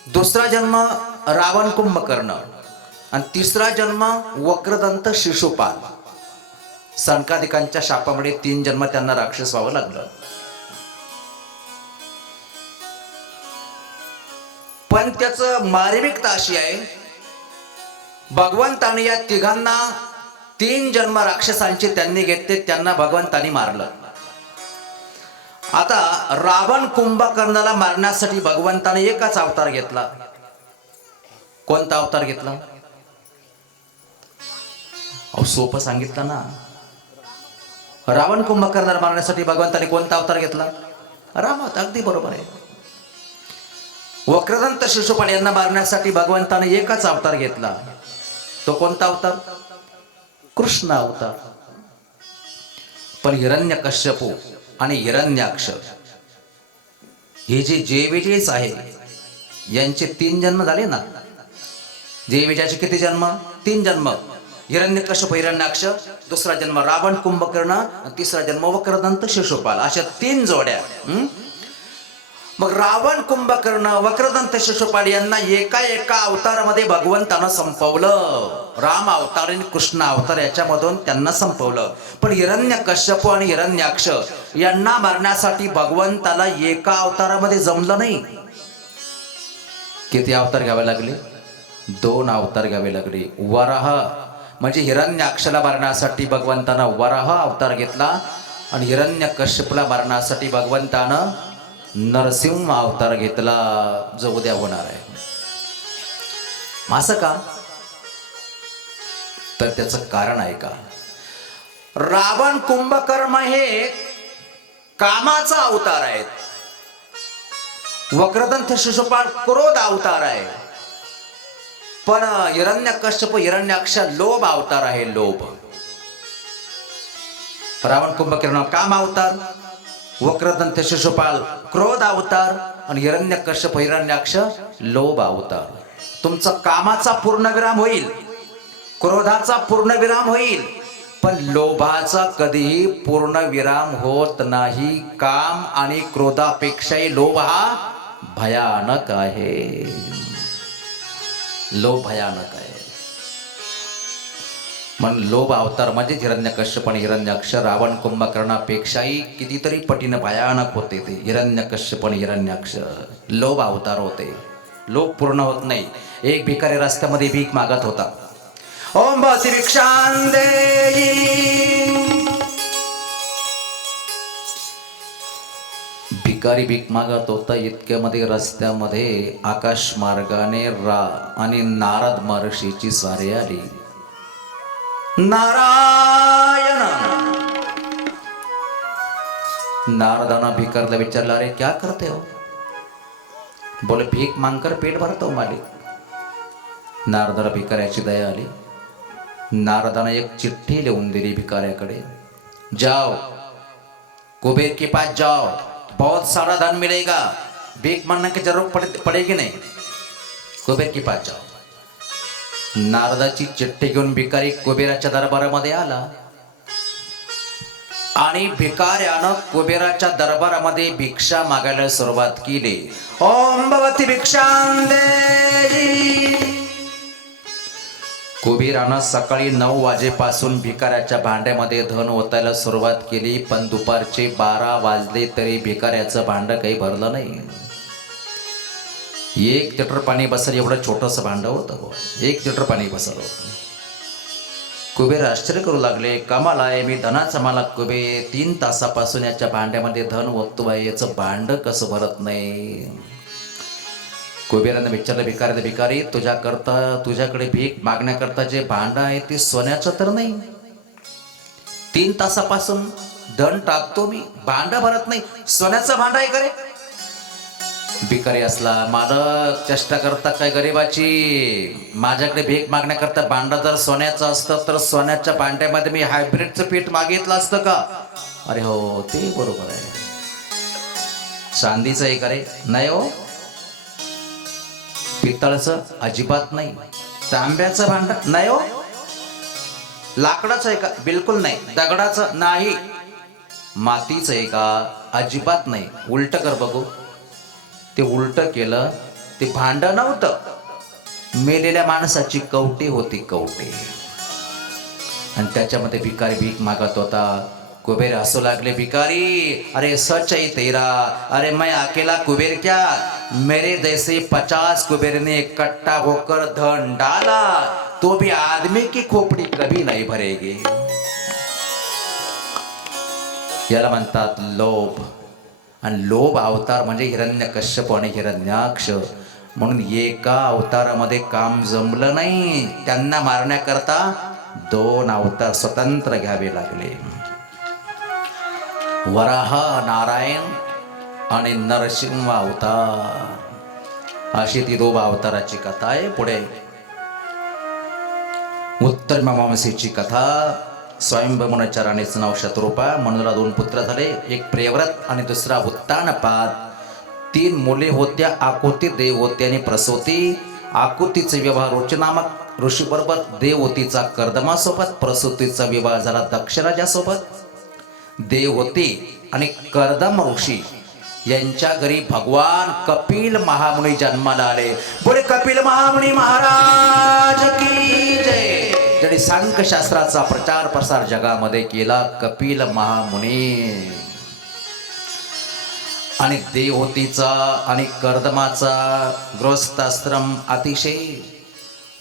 दुसरा जन्म रावण कुंभकर्ण आणि तिसरा जन्म वक्रदंत शिशुपाल. सनकादिकांच्या शापामुळे 3 जन्म त्यांना राक्षस व्हावं लागलं. पण त्याचं मार्मिकता अशी आहे, भगवंताने या तिघांना 3 जन्म राक्षसांचे त्यांनी घेतले, त्यांना भगवंतानी मारलं. आता रावण कुंभकर्णाला मारण्यासाठी भगवंताने एकच अवतार घेतला. कोणता अवतार घेतला? सोपं सांगितलं ना. रावण कुंभकर्णाला मारण्यासाठी भगवंताने कोणता अवतार घेतला? राम अवतार. अगदी बरोबर आहे. वक्रदंत शिशुपाल यांना मारण्यासाठी भगवंताने एकच अवतार घेतला. तो कोणता अवतार? कृष्ण अवतार. पण हिरण्यकश्यपू आणि हिरण्याक्ष हे जे जयविजयच आहे यांचे 3 जन्म झाले ना. जयविजयाचे किती जन्म? 3 जन्म. हिरण्यकश्यप हिरण्याक्ष, दुसरा जन्म रावण कुंभकर्ण, तिसरा जन्म वक्रदंत शिशुपाल. अशा 3 जोड्या. मग रावण कुंभकर्ण वक्रदंत शिशुपाल यांना एका अवतारामध्ये भगवंतानं संपवलं. राम अवतार आणि कृष्ण अवतार याच्यामधून त्यांना संपवलं. पण हिरण्यकश्यप आणि हिरण्याक्ष यांना मारण्यासाठी भगवंताला एका अवतारामध्ये जमलं नाही. किती अवतार घ्यावे लागले? 2 अवतार घ्यावे लागले. वराह म्हणजे हिरण्याक्षला मारण्यासाठी भगवंतानं वराह अवतार घेतला आणि हिरण्यकश्यपला मारण्यासाठी भगवंतानं नरसिंह अवतार घेतला, जो उद्या होणार आहे. असं का? तर त्याचं कारण आहे का? रावण कुंभकर्ण हे कामाचा अवतार आहेत. वक्रदंत शिशुपाल क्रोध अवतार आहे. पण हिरण्यकश्यप हिरण्याक्ष लोभ अवतार आहे. लोभ. रावण कुंभकर्ण काम अवतार, वक्रदंत शिशुपाल क्रोध अवतार आणि हिरण्यकश्यप हिरण्याक्ष लोभ अवतार. तुमचा कामाचा पूर्णविराम होईल, क्रोधाचा पूर्णविराम होईल, पण लोभाचा कधीही पूर्णविराम होत नाही. काम आणि क्रोधापेक्षाही लोभ हा भयानक आहे. लोभ भयानक आहे. म्हणून लोभ अवतार म्हणजे हिरण्यकश्यप आणि हिरण्याक्ष रावण कुंभकर्णापेक्षाही कितीतरी पटीनं भयानक होते. ते हिरण्यकश्यप आणि हिरण्याक्ष लोभ अवतार होते. लोभ पूर्ण होत नाही. एक भिकारी रस्त्यामध्ये भीक मागत होता. ओम भवती भिक्षां देहि. भिकारी भीक मागत होता. इतक्यामध्ये रस्त्यामध्ये आकाश मार्गाने आणि नारद महर्षीची स्वारी आली. नारायण. नारदाना भिकारला विचारला, अरे क्या करते हो? बोले भीक मांगकर पेट भरता हूं मालिक. नारदाला भिकाऱ्याची दया आली. नारदाना एक चिठ्ठी लिहून दिली भिकाऱ्याकडे. जाओ कुबेर के पास जाओ, बहुत सारा धन मिलेगा, भीख मांगने की जरूरत पड़ेगी नहीं, कुबेर के पास जाओ. नारदाची चिठ्ठी घेऊन भिकारी कुबेराच्या दरबारामध्ये आला आणि भिकाऱ्यानं कुबेराच्या दरबारामध्ये भिक्षा मागायला सुरुवात केली. ओम भवती भिक्षां देहि. कुबेरानं सकाळी 9 वाजेपासून भिकाऱ्याच्या भांड्यामध्ये धन ओतायला सुरुवात केली. पण दुपारचे 12 वाजले तरी भिकाऱ्याचं भांड काही भरलं नाही. 1 लिटर पाणी बसल एवढं छोटंसं भांडं होतं. 1 लिटर पाणी बसलं होतं. कुबेर आश्चर्य करू लागले, कमाल आहे, मी धनाचा मालक कुबेर 3 तासापासून याच्या भांड्यामध्ये धन ओततो आहे, याचं भांड कसं भरत नाही. कुबेराने विचारलं भिकाऱ्याला, भिकारी तुझ्याकडे भीक मागण्याकरता जे भांड आहे ते सोन्याचं तर नाही? 3 तासापासून धन टाकतो मी, भांड भरत नाही, सोन्याचं भांड आहे करे? भिकारी असला, मालक चेष्टा करता काय गरीबाची? माझ्याकडे भीक मागण्याकरता भांड जर सोन्याचं असतं तर सोन्याच्या भांड्यामध्ये मी हायब्रिडचं पीठ मागितलं असतं का? अरे हो, ते बरोबर आहे. चांदीचं आहे का रे? नाही हो. पितळचं? अजिबात नाही. तांब्याचं भांड? नाही हो. लाकडाचं आहे का? बिलकुल नाही. दगडाचं? नाही. मातीचं आहे का? अजिबात नाही. उलट कर बघू. ते उलट केलं, ते भांड नव्हतं, मेलेल्या माणसाची कवटी होती, कवटी. आणि त्याच्यामध्ये भिकारी भीक मागत होता. कुबेर हसू लागले, भिकारी अरे सच है तेरा, अरे मैं अकेला कुबेर क्या, मेरे जैसे 50 कुबेर ने इकट्ठा होकर धन डाला तो भी आदमी की खोपड़ी कभी नहीं भरेगी. याला म्हणतात लोभ. आणि लोभ अवतार म्हणजे हिरण्यकश्यप आणि हिरण्याक्ष. म्हणून एका अवतारामध्ये काम जमलं नाही. त्यांना मारण्याकरता 2 अवतार स्वतंत्र घ्यावे लागले. वराह नारायण आणि नरसिंह अवतार, अशी ती दोन अवताराची कथा आहे. पुढे उत्तर मीमांसेची कथा. स्वयंभूमनाचार्यानेच नाव शत्रुपा. मनुला 2 पुत्र झाले, एक प्रियव्रत आणि दुसरा उत्तानपाद. 3 मुले होत्या. आकुती, देवहोती आणि प्रसूती. आकुतीचे विवाह रुची नामक ऋषीबरोबर, देवहोतीचा कर्दमासोबत. प्रसूतीचा विवाह झाला दक्षराजासोबत. देवहोती आणि कर्दम ऋषी यांच्या घरी भगवान कपिल महामुनी जन्माला आले. पुढे कपिल महामुनी महाराज की जय. ज्यांनी सांख्यशास्त्राचा प्रचार प्रसार जगामध्ये केला, कपिल महामुनी. आणि देवहोतीचा आणि कर्दमाचा गृहस्थाश्रम अतिशय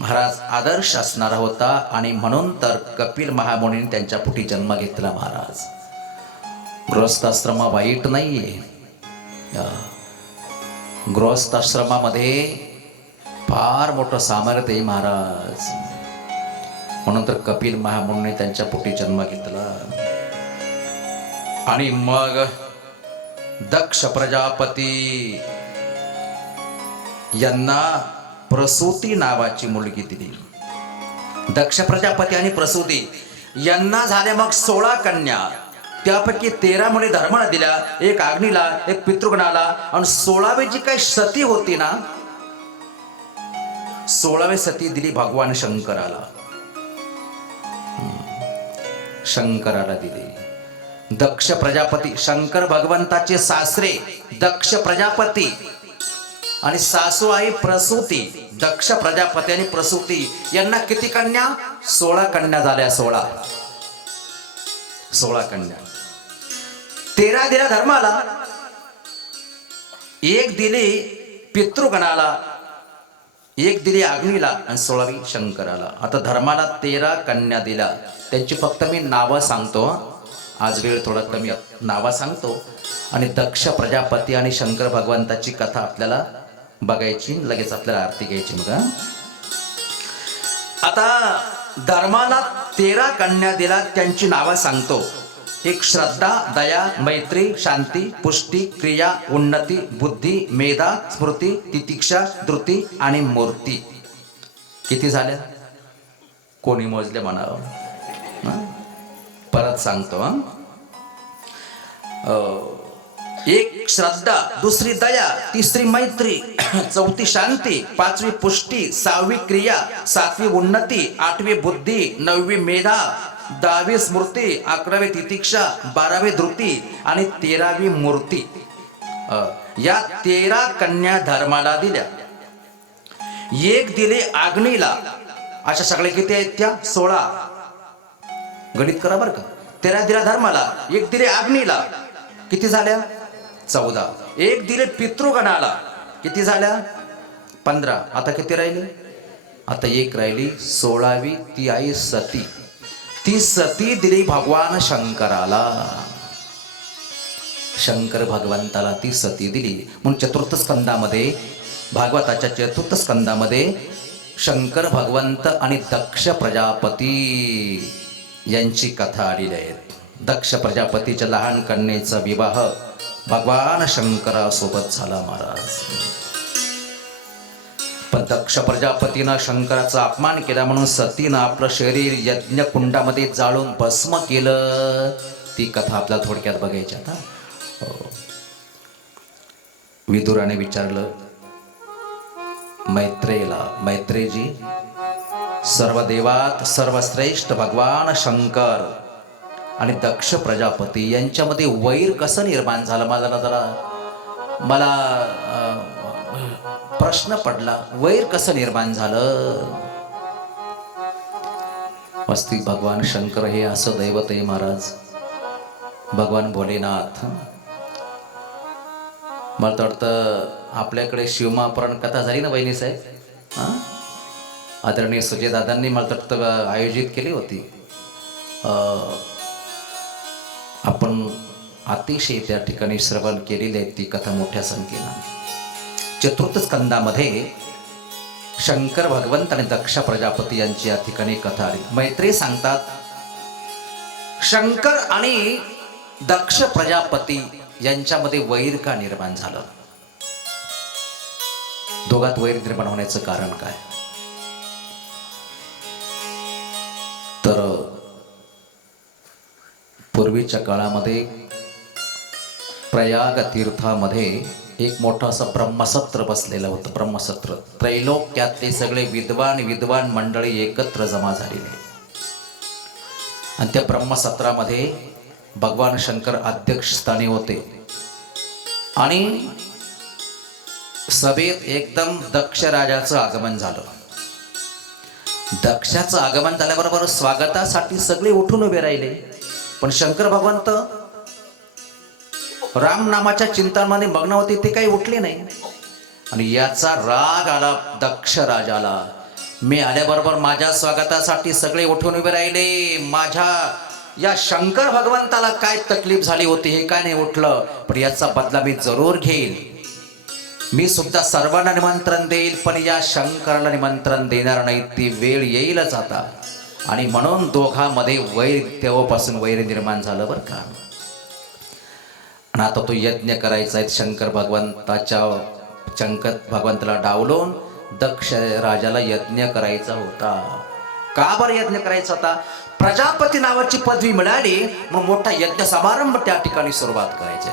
महाराज आदर्श असणारा होता. आणि म्हणून तर कपिल महामुनीने त्यांच्या पोटी जन्म घेतला. महाराज गृहस्थाश्रम वाईट नाहीये. गृहस्थाश्रमामध्ये फार मोठं सामर्थ्य आहे महाराज. म्हणून तर कपिल महामुनीने त्यांच्या पोटी जन्म घेतला. आणि मग दक्ष प्रजापती यांना प्रसूती नावाची मुलगी दिली. दक्ष प्रजापती आणि प्रसूती यांना झाल्या मग 16 कन्या. त्यापैकी 13 मुली धर्माला दिल्या, एक अग्नीला, एक पितृगणाला. आणि 16वी जी काही सती होती ना, 16वी सती दिली भगवान शंकराला. शंकराला दिली. दक्ष प्रजापती, शंकर भगवंताचे सासरे दक्ष प्रजापती आणि सासू आई प्रसूती. दक्ष प्रजापती आणि प्रसूती यांना किती कन्या? 16 कन्या झाल्या. 16 कन्या. 13 दिल्या धर्माला, एक दिली पितृगणाला, एक दिली अग्नीला आणि 16वी शंकराला. आता धर्माला 13 कन्या दिल्या. त्यांची फक्त मी नावं सांगतो. आज वेळ थोडा कमी, नावं सांगतो. आणि दक्ष प्रजापती आणि शंकर भगवंताची कथा आपल्याला बघायची, लगेच आपल्याला आरती घ्यायची. मग आता धर्माला 13 कन्या दिला, त्यांची नावं सांगतो. एक श्रद्धा, दया, मैत्री, शांती, पुष्टी, क्रिया, उन्नती, बुद्धी, मेधा, स्मृती, तितिक्षा, धृती आणि मूर्ती. किती झाल्या? कोणी मोजले म्हणावं? परत सांगतो. एक श्रद्धा, दुसरी दया, तिसरी मैत्री, चौथी शांती, 5वी पुष्टी, 6वी क्रिया, 7वी उन्नती, 8वी बुद्धी, 9वी मेधा, 10वी स्मृती, 11वी तितिक्षा, 12वी धृती आणि 13वी मूर्ती. या 13 कन्या धर्माला दिल्या. एक दिली अग्नीला. अशा सगळे किती आहेत? त्या 16. गणित करा बरं का. 13 दिल्या धर्माला, एक दिले अग्नीला, किती झाल्या? 14. एक दिले पितृगणाला, किती झाल्या? 15. आता किती राहिले? आता एक राहिली, 16वी. ती आई सती. ती सती दिली भगवान शंकराला. शंकर भगवंताला ती सती दिली. म्हणून चतुर्थ स्कंदामध्ये, भागवताच्या चतुर्थ स्कंदामध्ये शंकर भगवंत आणि दक्ष प्रजापती यांची कथा आलेली आहे. दक्ष प्रजापतीच्या लहान कन्येचा विवाह भगवान शंकरासोबत झाला महाराज. पण दक्ष प्रजापतीनं शंकराचा अपमान केला म्हणून सतीनं आपलं शरीर यज्ञ कुंडामध्ये जाळून भस्म केलं. ती कथा आपल्याला थोडक्यात बघायची. आता विदुराने विचारलं मैत्रेयला, मैत्रेयजी, सर्व देवात सर्वश्रेष्ठ भगवान शंकर आणि दक्ष प्रजापती यांच्यामध्ये वैर कसं निर्माण झालं? मला प्रश्न पडला, वैर कसं निर्माण झालं? वस्ती भगवान शंकर हे असं दैवत आहे महाराज. भगवान भोलेनाथ. मला तर वाटतं आपल्याकडे शिवमहापुराण कथा झाली ना वहिनी साहेब, आदरणीय सुजय दादांनी मला तर वाटतं आयोजित केली होती. आपण अतिशय त्या ठिकाणी श्रवण केलेली आहे ती कथा मोठ्या संख्येनं. चतुर्थ स्कंदामध्ये शंकर भगवंत आणि दक्ष प्रजापती यांची या ठिकाणी कथा आली. मैत्रेय सांगतात शंकर आणि दक्ष प्रजापती यांच्यामध्ये वैर का निर्माण झालं? दोघात वैर निर्माण होण्याचं कारण काय? तर पूर्वीच्या काळामध्ये प्रयाग तीर्थामध्ये एक मोठं असं ब्रह्मसत्र बसलेलं होतं. ब्रह्मसत्र, त्रैलोक्यातले सगळे विद्वान मंडळी एकत्र जमा झालेले. आणि त्या ब्रह्मसत्रामध्ये भगवान शंकर अध्यक्षस्थानी होते. आणि सभेत एकदम दक्ष राजाचं आगमन झालं. दक्षाचं आगमन झाल्याबरोबर स्वागतासाठी सगळे उठून उभे राहिले. पण शंकर भगवंत राम नामाच्या चिंतनामध्ये मग्न होते, ते काही उठले नाही. आणि याचा राग आला दक्ष राजाला. मी आल्याबरोबर माझ्या स्वागतासाठी सगळे उठून उभे राहिले, माझ्या या शंकर भगवंताला काय तकलीफ झाली होती हे काय नाही उठलं, पण याचा बदला मी जरूर घेईल. मी सुद्धा सर्वांना निमंत्रण देईल, पण या शंकराला निमंत्रण देणार नाही, ती वेळ येईलच आता. आणि म्हणून दोघांमध्ये वैर, तेव्हापासून वैर निर्माण झालं बरं का. आणि आता तो यज्ञ करायचा आहे शंकर भगवंताला डावलून दक्ष राजाला यज्ञ करायचा होता. का बरं यज्ञ करायचा होता? प्रजापती नावाची पदवी मिळाली, मग मोठा यज्ञ समारंभ त्या ठिकाणी सुरुवात करायची.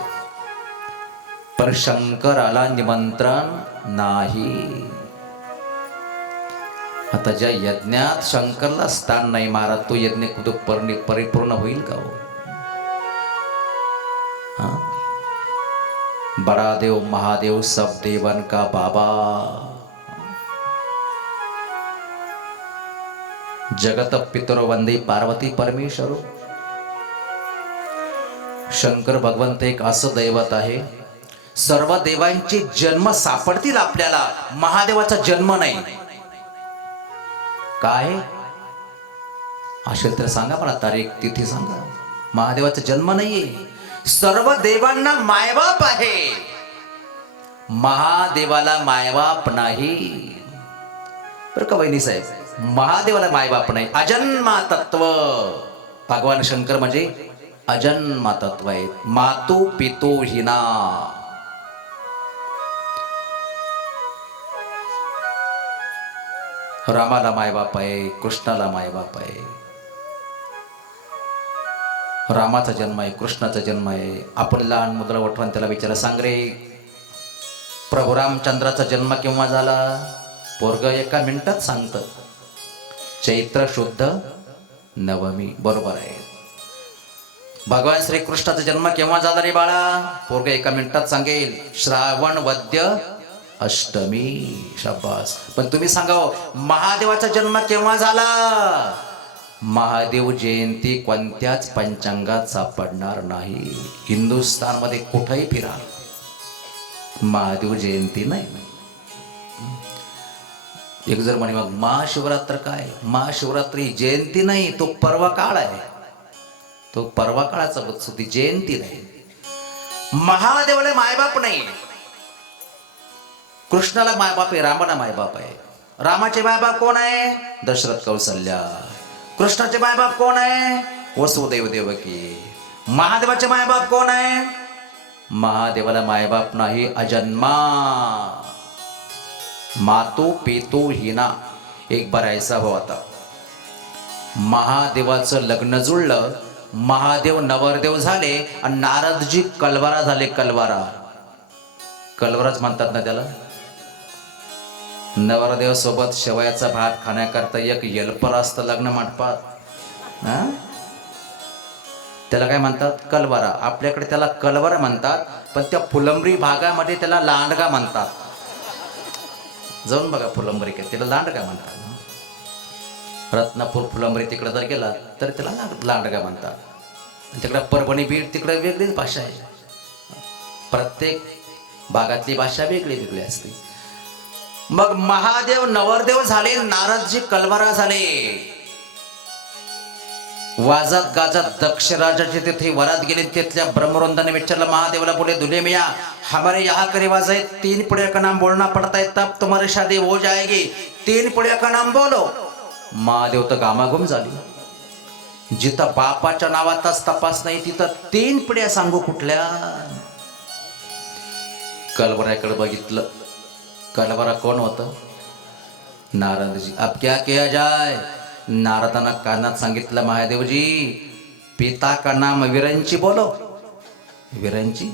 पण शंकराला निमंत्रण नाही. आता ज्या यज्ञात शंकरला स्थान नाही महाराज, तो यज्ञ परिपूर्ण होईल का हो? बड़ा देव महादेव सब देवन का बाबा, जगत पितरो वंदे पार्वती परमेश्वरो. शंकर भगवंत एक असं दैवत आहे, सर्व देवांचे जन्म सापडतील आपल्याला, महादेवाचा जन्म नाही. काय असेल तर सांगा मला, तारीख तिथी सांगा. महादेवाचा जन्म नाहीये. सर्व देवांना मायबाप आहे, महादेवाला मायबाप नाही बरं का वहिनी साहेब. महादेवाला मायबाप नाही. अजन्मा तत्व भगवान शंकर म्हणजे अजन्मा तत्व आहे. मातू पितू हिना. रामाला मायबाप आहे, कृष्णाला मायबाप आहे. रामाचा जन्म आहे, कृष्णाचा जन्म आहे. आपण लहान मुद्रा वठवून त्याला विचारा, सांग रे प्रभू रामचंद्राचा जन्म केव्हा झाला? पोरग एका मिनिटात सांगतं, चैत्र शुद्ध नवमी. बरोबर आहे. भगवान श्रीकृष्णाचा जन्म केव्हा झाला रे बाळा? पोरग एका मिनिटात सांगेल, श्रावण वद्य अष्टमी. शाबास. पण तुम्ही सांगा, महादेवाचा जन्म केव्हा झाला? महादेव जयंती कोणत्याच पंचांगात सापडणार नाही. हिंदुस्थानमध्ये कुठेही फिरा, महादेव जयंती नाही. एक जर म्हणे मग महाशिवरात्र काय? महाशिवरात्री जयंती नाही, तो पर्व काळ आहे. तो पर्व काळाचा उत्सव, ती जयंती नाही. महादेवाला मायबाप नाही. कृष्णाला मायबाप आहे, रामाला मायबाप आहे. रामाचे मायबाप कोण आहे? दशरथ कौसल्या. कृष्णाचे मायबाप कोण आहे? वसुदेव देवकी. महादेवाचे मायबाप कोण आहे? महादेवाला मायबाप नाही, अजन्मा. मातू पितू हिना. एक बार ऐसा हो, आता महादेवाचं लग्न जुळलं, महादेव नवरदेव झाले आणि नारदजी कलवारा झाले. कलवाराच म्हणतात ना त्याला. नवरदेव सोबत शेवयाचा भात खाण्याकरता एक येलपर असतं लग्न मंडपात, त्याला काय म्हणतात? कलवारा. आपल्याकडे त्याला कलवारा म्हणतात, पण त्या फुलंब्री भागामध्ये त्याला लांडगा म्हणतात. जाऊन बघा फुलंब्री काय, त्याला लांडगा म्हणतात. रत्नापूर फुलंब्री तिकडे जर गेला तर त्याला लांडगा म्हणतात. तिकडे परभणी बीड तिकडे वेगळीच भाषा आहे. प्रत्येक भागातली भाषा वेगळी वेगळी असते. मग महादेव नवरदेव झाले, नारदजी कलवारा झाले. वाजत गाजत दक्ष राजाचे तिथे वरात गेले. तिथल्या ब्रह्मवृंदाने विचारलं महादेवला, बोले दुल्हे मियाँ हमारे यहाँ का रिवाज है, 3 पुड़िया का नाम बोलना पड़ता है तब तुम्हारी शादी हो जाएगी. 3 पुड़िया का नाम बोलो. महादेव तर गामागुम झाली. जिथं बापाच्या नावातच तपास नाही तिथं 3 पिढ्या सांगू कुठल्या. कलवराकडे बघितलं. कलवरा कोण होतं? नारदजी. अब क्या किया जाए? नारदांना कानात सांगितलं, महादेवजी पिता का नाम विरंची बोलो. विरंची?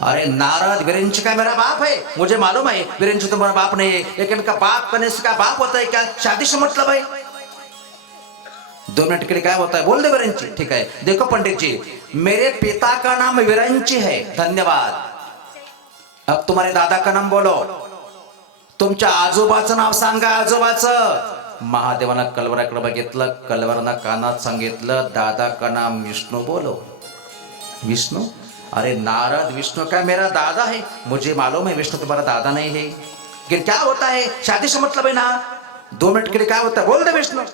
अरे नारद, विरंची का मेरा बाप है, मुझे मालूम है विरंची तुम्हारा बाप नहीं है, लेकिन का बाप करने से का बाप होता है क्या? शादी से मतलब है? 2 मिनट के लिए क्या होता है? बोल दे विरंची. ठीक है, देखो पंडित जी, मेरे पिता का नाम विरंची है. धन्यवाद. अब तुम्हारे दादा का नाम बोलो. तुमच्या आजोबाचं नाव सांगा. आजोबाचं. महादेवानं कलवराकडे बघितलं. कलवरानं कानात सांगितलं, दादा का नाम विष्णु बोलो. विष्णु? अरे नारद, विष्णु का मेरा दादा है, मुझे मालूम है विष्णु तुम्हारा दादा नहीं है, लेकिन क्या होता है? शादी से मतलब है ना. 2 मिनट के लिए क्या होता है? बोल दे विष्णु.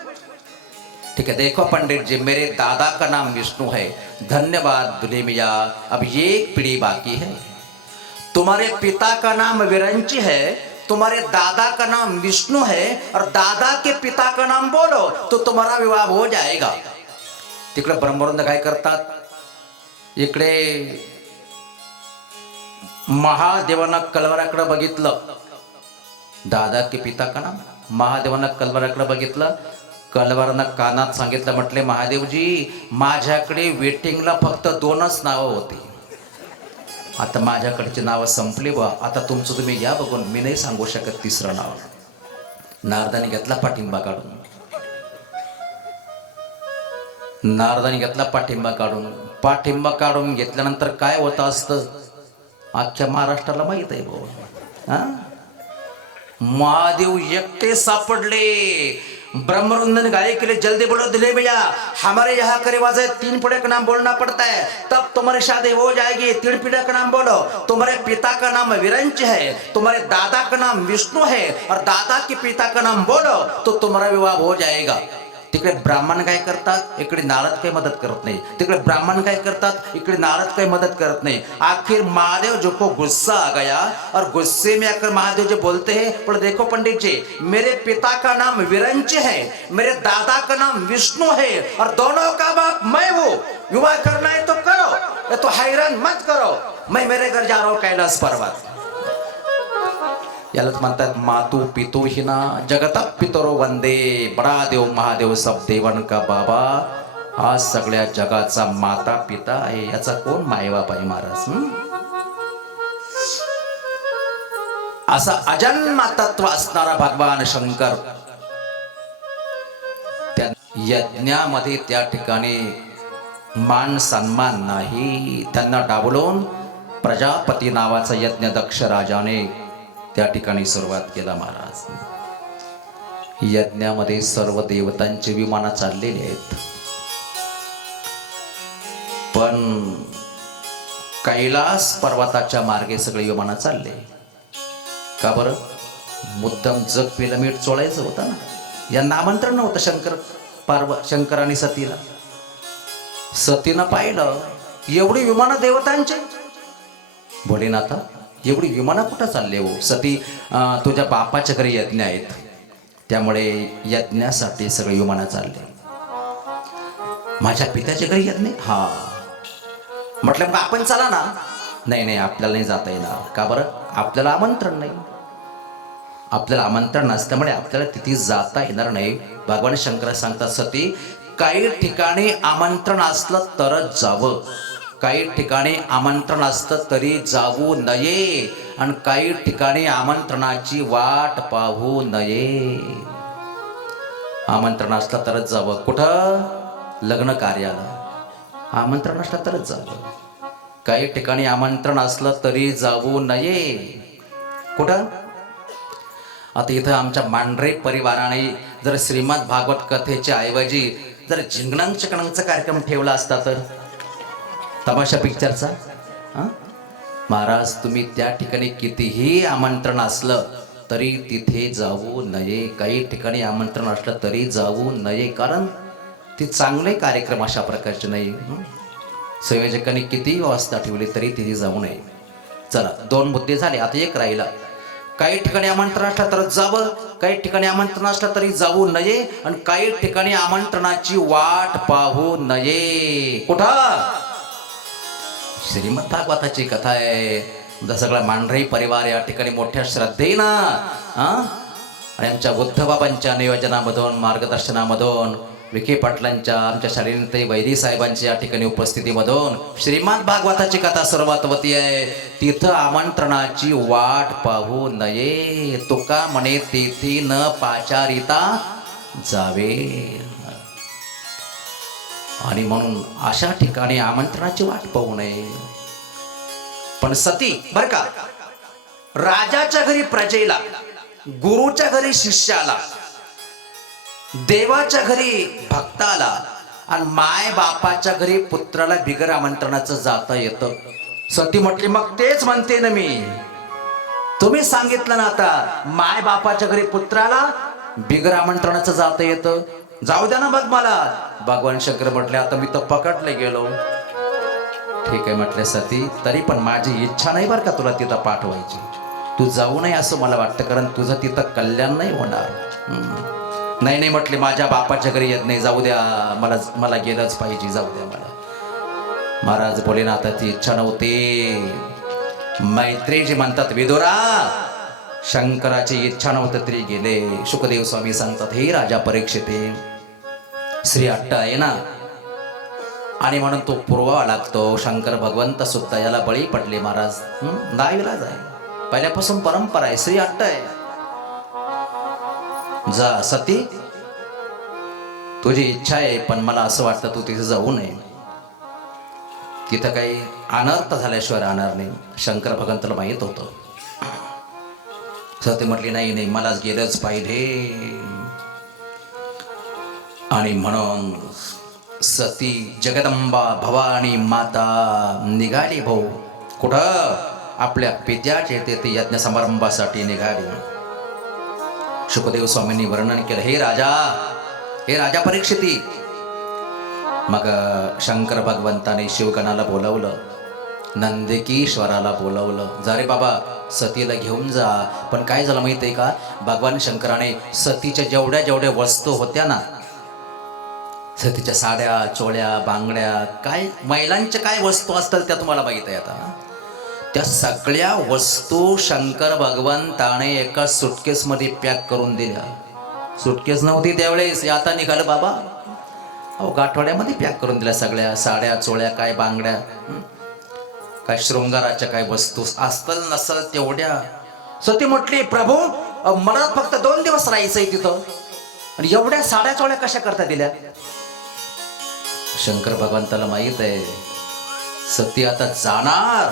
ठीक है, देखो पंडित जी, मेरे दादा का नाम विष्णु है. धन्यवाद दुल्हे मिया. अब ये 1 पीढ़ी बाकी है. तुम्हारे पिता का नाम विरंची है, तुम्हारे दादा का नाम विष्णु है, और दादा के पिता का नाम बोलो तो तुम्हारा विवाह हो जाएगा. तिकडे ब्रह्मवृंद काय करतात? इकडे महादेवानं कलवराकडे बघितलं. दादा के पिता का नाम. महादेवानं कलवराकडे बघितलं. कलवरानं कानात सांगितलं, म्हटले महादेवजी माझ्याकडे वेटिंगला फक्त 2च नावं होती. आता माझ्याकडची नावं संपली बा. आता तुमचं तुम्ही या बघून, मी नाही सांगू शकत 3रं नाव. नारदाने घेतला पाठिंबा काढून. नारदाने घेतला पाठिंबा काढून. पाठिंबा काढून घेतल्यानंतर काय होतं असतं अख्ख्या महाराष्ट्राला माहित आहे भाऊ. हा, महादेव एकटे सापडले. ब्रह्मवृंदन गाली के लिए जल्दी बोलो दिले भैया, हमारे यहाँ के रिवाज है 3 पीढ़ी का नाम बोलना पड़ता है, तब तुम्हारी शादी हो जाएगी. 3 पीढ़ी का नाम बोलो. तुम्हारे पिता का नाम विरंच है, तुम्हारे दादा का नाम विष्णु है, और दादा के पिता का नाम बोलो तो तुम्हारा विवाह हो जाएगा. तिकडे ब्राह्मण काय करतात, इकडे नारद काही मदत करत नाही. तिकडे ब्राह्मण काय करतात, इकडे नारद काही मदत करत नाही. आखिर महादेव जो को गुस्सा आ गया, और गुस्से में आकर महादेव जो बोलते हैं, पर देखो पंडित जी, मेरे पिता का नाम विरंच है, मेरे दादा का नाम विष्णु है, और दोनों का बाप मैं हूँ. विवाह करना है तो करो, ये तो हैरान मत करो. मैं मेरे घर जा रहा हूँ कैलाश पर्वत. यालाच म्हणतात मातू पितू हिना जगता पितरो वंदे. बडा देव महादेव सब देवन का बाबा. हा सगळ्या जगाचा माता पिता आहे. याचा कोण मायबाप आहे महाराज? असा अजन्मा तत्व असणारा भगवान शंकर त्या यज्ञामध्ये त्या ठिकाणी मान सन्मान नाही. त्यांना डावलून प्रजापती नावाचा यज्ञ दक्ष राजाने त्या ठिकाणी सुरुवात केला महाराज. यज्ञामध्ये सर्व देवतांचे विमान चाललेले आहेत, पण कैलास पर्वताच्या मार्गे सगळे विमान चालले. का बरं? मुद्दाम जग पेला मीठ चोळायचं होतं ना. यांना आमंत्रण नव्हतं शंकर आणि सतीला. सतीनं पाहिलं एवढी विमानं देवतांचे. भोलेनाथा एवढी विमानं कुठं चालले हो? सती तुझ्या बापाच्या घरी यज्ञ आहेत, त्यामुळे यज्ञासाठी सगळे विमानं चालले. माझ्या पित्याच्या घरी यज्ञ? हा. म्हटलं मग आपण चला ना. नाही, आपल्याला नाही जाता येणार. का बरं? आपल्याला आमंत्रण नाही. आपल्याला आमंत्रण नसल्यामुळे आपल्याला तिथे जाता येणार नाही. भगवान शंकर सांगतात, सती काही ठिकाणी आमंत्रण असलं तरच जावं, काही ठिकाणी आमंत्रण असतं तरी जाऊ नये, आणि काही ठिकाणी आमंत्रणाची वाट पाहू नये. आमंत्रण असलं तरच जावं. कुठं? लग्न कार्याला आमंत्रण असलं तरच जावं. काही ठिकाणी आमंत्रण असलं तरी जाऊ नये. कुठं? आता इथं आमच्या मांढरे परिवाराने जर श्रीमद भागवत कथेच्या ऐवजी जर झिंगणंग चिकणंगचा कार्यक्रम ठेवला असता तर, तमाशा पिक्चरचा, महाराज तुम्ही त्या ठिकाणी कितीही आमंत्रण असलं तरी तिथे जाऊ नये. काही ठिकाणी आमंत्रण असलं तरी जाऊ नये, कारण ते चांगले कार्यक्रम अशा प्रकारचे नाही. संयोजकांनी कितीही व्यवस्था ठेवली तरी तिथे जाऊ नये. चला 2 मुद्दे झाले, आता एक राहिला. काही ठिकाणी आमंत्रण असलं तर जावं, काही ठिकाणी आमंत्रण असलं तरी जाऊ नये, आणि काही ठिकाणी आमंत्रणाची वाट पाहू नये. कुठं? श्रीमद भागवताची कथा आहे. सगळा मांढरी परिवार या ठिकाणी मोठ्या श्रद्धेनं आणि आमच्या बुद्धबाबांच्या नियोजनामधून, मार्गदर्शनामधून, विखे पाटलांच्या, आमच्या शालीनताई वैदी साहेबांच्या या ठिकाणी उपस्थितीमधून श्रीमद भागवताची कथा सुरुवात होती आहे. तिथं आमंत्रणाची वाट पाहू नये. तुका म्हणे तेथे न पाचारिता जावे. आणि म्हणून अशा ठिकाणी आमंत्रणाची वाट पाहू नये. पण सती बर का, राजाच्या घरी प्रजेला, गुरुच्या घरी शिष्याला, देवाच्या घरी भक्ताला, आणि माय बापाच्या घरी पुत्राला बिगर आमंत्रणाचं जाता येतं. सती म्हटली मग तेच म्हणते ना मी, तुम्ही सांगितलं ना आता, माय बापाच्या घरी पुत्राला बिगर आमंत्रणाचं जाता येतं, जाऊ द्या ना मग मला. भगवान शंकर म्हटले आता मी तर पकडले गेलो. ठीक आहे म्हटले सती, तरी पण माझी इच्छा नाही बरं का तुला तिथं पाठवायची. तू जाऊ नये असं मला वाटतं, कारण तुझं तिथं कल्याण नाही होणार. नाही नाही म्हटले, माझ्या बापाच्या घरी येत नाही, जाऊ द्या, मला गेलंच पाहिजे, जाऊ द्या मला. महाराज बोले ना आता ती इच्छा नव्हती. मैत्रेयजी म्हणतात विदुरा, शंकराची इच्छा नव्हतं तरी गेले. शुकदेव स्वामी सांगतात हे राजा परीक्षिते, श्री अट्ट आहे ना, आणि म्हणून तो पुरवावा लागतो. शंकर भगवंत सुद्धा याला बळी पडले महाराज. नाईलाज आहे, पहिल्यापासून परंपरा आहे, श्री अट्ट आहे. जा सती, तुझी इच्छा आहे, पण मला असं वाटतं तू तिथे जाऊ नये. तिथं काही अनर्थ झाल्याशिवाय राहणार नाही. शंकर भगवंताला माहीत होतं. सती म्हटली नाही नाही, मलाच गेलंच पाहिजे. आणि म्हणून सती जगदंबा भवानी माता निघाली. भाऊ कुठं? आपल्या पित्याचे तेथे यज्ञ समारंभासाठी निघाली. शुकदेव स्वामींनी वर्णन केलं, हे राजा परीक्षिती. मग शंकर भगवंताने शिवगणाला बोलवलं, नंदिकेश्वराला बोलवलं, जा रे बाबा सतीला घेऊन जा. पण काय झालं माहिती आहे का, भगवान शंकराने सतीच्या जेवढ्या वस्तू होत्या ना, सतीच्या साड्या, चोळ्या, बांगड्या, काय महिलांच्या काय वस्तू असतात त्या तुम्हाला माहित आहे आता, त्या सगळ्या वस्तू शंकर भगवंताने एका सुटकेसमध्ये पॅक करून दिल्या. सुटकेस नव्हती त्यावेळेस, आता निघालं बाबा, अहो गाठोड्यामध्ये पॅक करून दिल्या सगळ्या साड्या, चोळ्या, काय बांगड्या, काय शृंगाराच्या काय वस्तू असतील नसल तेवढ्या. सती म्हटली प्रभू, मला फक्त 2 दिवस राहायचंय तिथं, आणि एवढ्या साड्या चोळ्या कशा करता दिल्या? शंकर भगवंताला माहित आहे सती आता जाणार,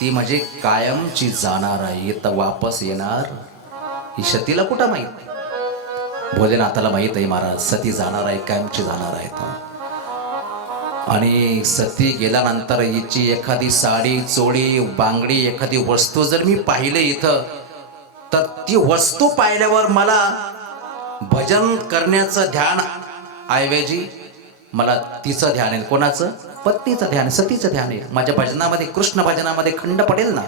ती म्हणजे कायमची जाणार आहे, इथं वापस येणार. ही सतीला कुठं माहित? भोलेनाथाला माहित आहे महाराज, सती जाणार आहे, कायमची जाणार आहे. आणि सती गेल्यानंतर हिची एखादी साडी, चोळी, बांगडी, एखादी वस्तू जर मी पाहिले इथं, तर ती वस्तू पाहिल्यावर मला भजन करण्याचं ध्यान ऐवजी मला तिचं ध्यान आहे. कोणाचं? पत्नीचं ध्यान, सतीचं ध्यान आहे. माझ्या भजनामध्ये, कृष्ण भजनामध्ये खंड पडेल ना.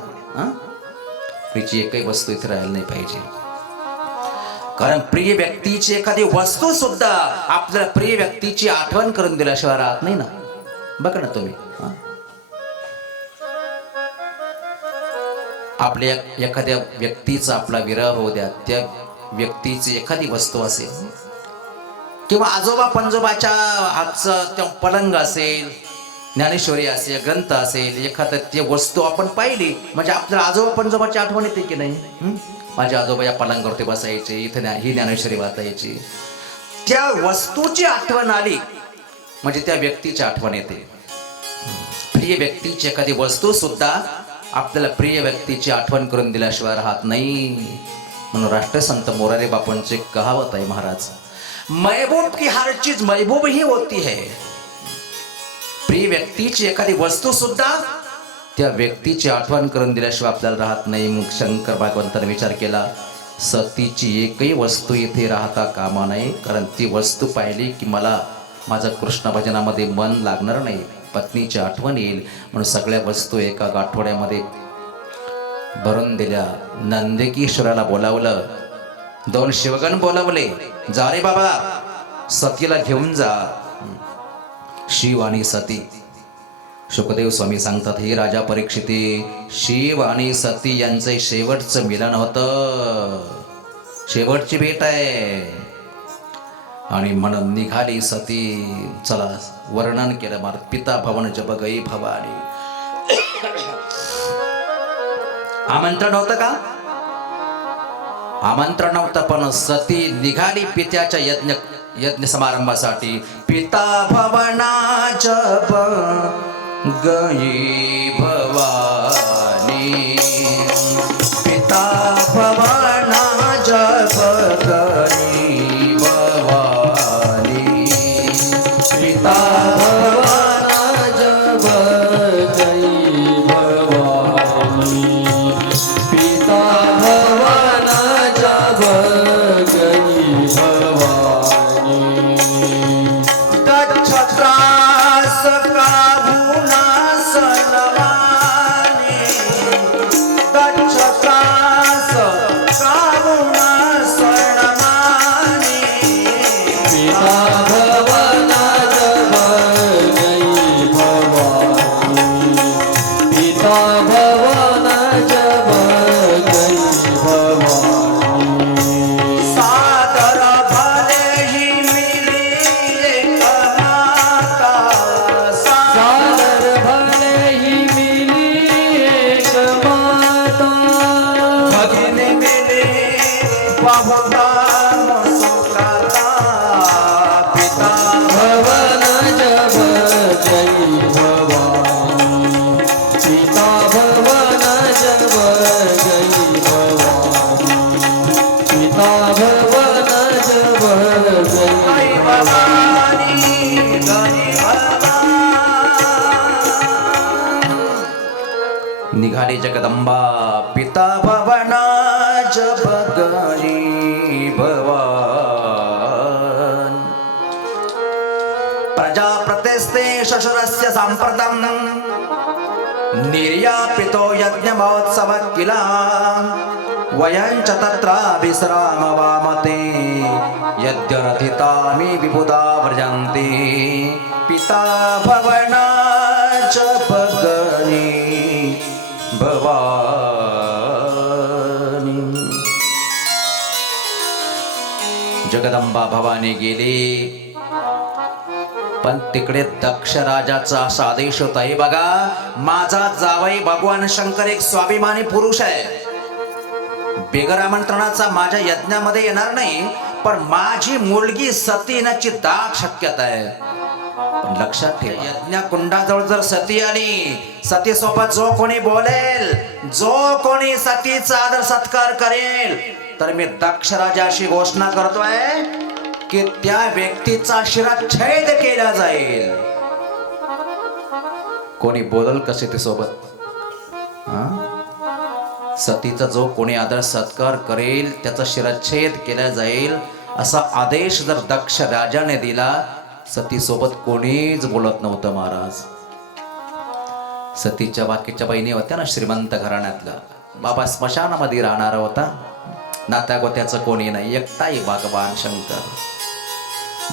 तिची एकही वस्तू इथे राहायला नाही पाहिजे, कारण प्रिय व्यक्तीची एखादी वस्तू सुद्धा आपल्याला प्रिय व्यक्तीची आठवण करून दिल्याशिवाय राहत नाही ना. बघा ना तुम्ही, आपल्या एखाद्या व्यक्तीचा आपला विरह होऊ द्या, त्या व्यक्तीची एखादी वस्तू असेल, किंवा आजोबा पंजोबाच्या हातचं पलंग असेल, ज्ञानेश्वरी असेल, ग्रंथ असेल, एखादं ती वस्तू आपण पाहिली म्हणजे आपल्याला आजोबा पंजोबाची आठवण येते की नाही? माझे आजोबा या पलंगावरती बसायचे, इथं ही ज्ञानेश्वरी वाचायची. त्या वस्तूची आठवण आली म्हणजे त्या व्यक्तीची आठवण येते. प्रिय व्यक्तीची एखादी वस्तू सुद्धा आपल्याला प्रिय व्यक्तीची आठवण करून दिल्याशिवाय राहत नाही. म्हणून राष्ट्रसंत मोरारी बापूंची कहावत आहे महाराज, महबूब की हर चीज महबूब ही होती है. प्रिय व्यक्तीची एखादी वस्तू सुद्धा त्या व्यक्तीची आठवण करून दिल्याशिवाय आपल्याला राहत नाही. मग शंकर भगवंताने विचार केला, सतीची एकही वस्तू इथे राहता कामा नये, कारण ती वस्तू पाहिली की मला माझं कृष्ण भजनामध्ये मन लागणार नाही, पत्नीची आठवण येईल. म्हणून सगळ्या वस्तू एका गाठोड्यामध्ये भरून दिल्या. नंदिकेश्वराला बोलावलं, 2 शिवगण बोलावले, जा रे बाबा सतीला घेऊन जा. शिव आणि सती. शुकदेव स्वामी सांगतात, हे राजा परीक्षिती, शिव आणि सती यांचे शेवटचं मिलन होतं, शेवटची भेट आहे. आणि म्हणून निघाली सती. चला वर्णन केलं मार. पिता भवन जब गई भवानी. आमंत्रण होतं का? आमंत्रण नव्हतं, पण सती निघाली पित्याच्या यज्ञ समारंभासाठी. पिता भवना जब गई भवानी, पिता भवना जब गई भवानी, पिता भवना जब गई भवानी, पिता भवना जब गई भवानी. गच्छत्रास काभुना सनमाने, गच्छत्रास काभुना सनमाने, पिता भवना जब गई भवानी, पिता भवना जब गई भवानी. सादर भले ही मिली एक माता, सादर भले ही मिली एक माता, भगिनी मिली बहुधा सुखाता. पिता भवना जब गई भवानी, पिता भवना जब गई भवानी, पिता भवना जब गई गई भवानी, गई भवानी. निघाली जगदंबा. पिता भवना जब गई भवान. प्रजापतेस्ते शशुरस्य साम्प्रतं निर्यापितो यज्ञमहोत्सव किला. वयं च तत्र विश्रामवामते यद्यरथितामि विबुधा व्रजन्ति. पिता भवना जब गई भवानी. जगदंबा भवानी गेली, पण तिकडे दक्ष राजाचा असा आदेश होता, हे बघा माझा जावई भगवान शंकर एक स्वाभिमानी पुरुष आहे, बिगर आमंत्रणाचा माझ्या यज्ञामध्ये येणार नाही, पण माझी मुलगी सती येण्याची दाट शक्यता आहे. पण लक्षात ठेवा, यज्ञ कुंडाजवळ जर सती आली, सती सोबत जो कोणी बोलेल, जो कोणी सतीचा आदर सत्कार करेल, तर मी दक्ष राजाशी घोषणा करतोय की त्या व्यक्तीचा शिरच्छेद केला जाईल. कोणी बोलल कसे ते सोबत? सतीचा जो कोणी आदर सत्कार करेल त्याचा शिरच्छेद केला जाईल, असा आदेश जर दक्ष राजाने दिला. सती सोबत कोणीच बोलत नव्हतं महाराज. सतीच्या बाकीच्या बहिणी होत्या ना श्रीमंत घराण्यातल्या, बाबा स्मशानामध्ये राहणारा होता, नात्या गोत्याचं कोणी नाही, एकटाही भगवान शंकर.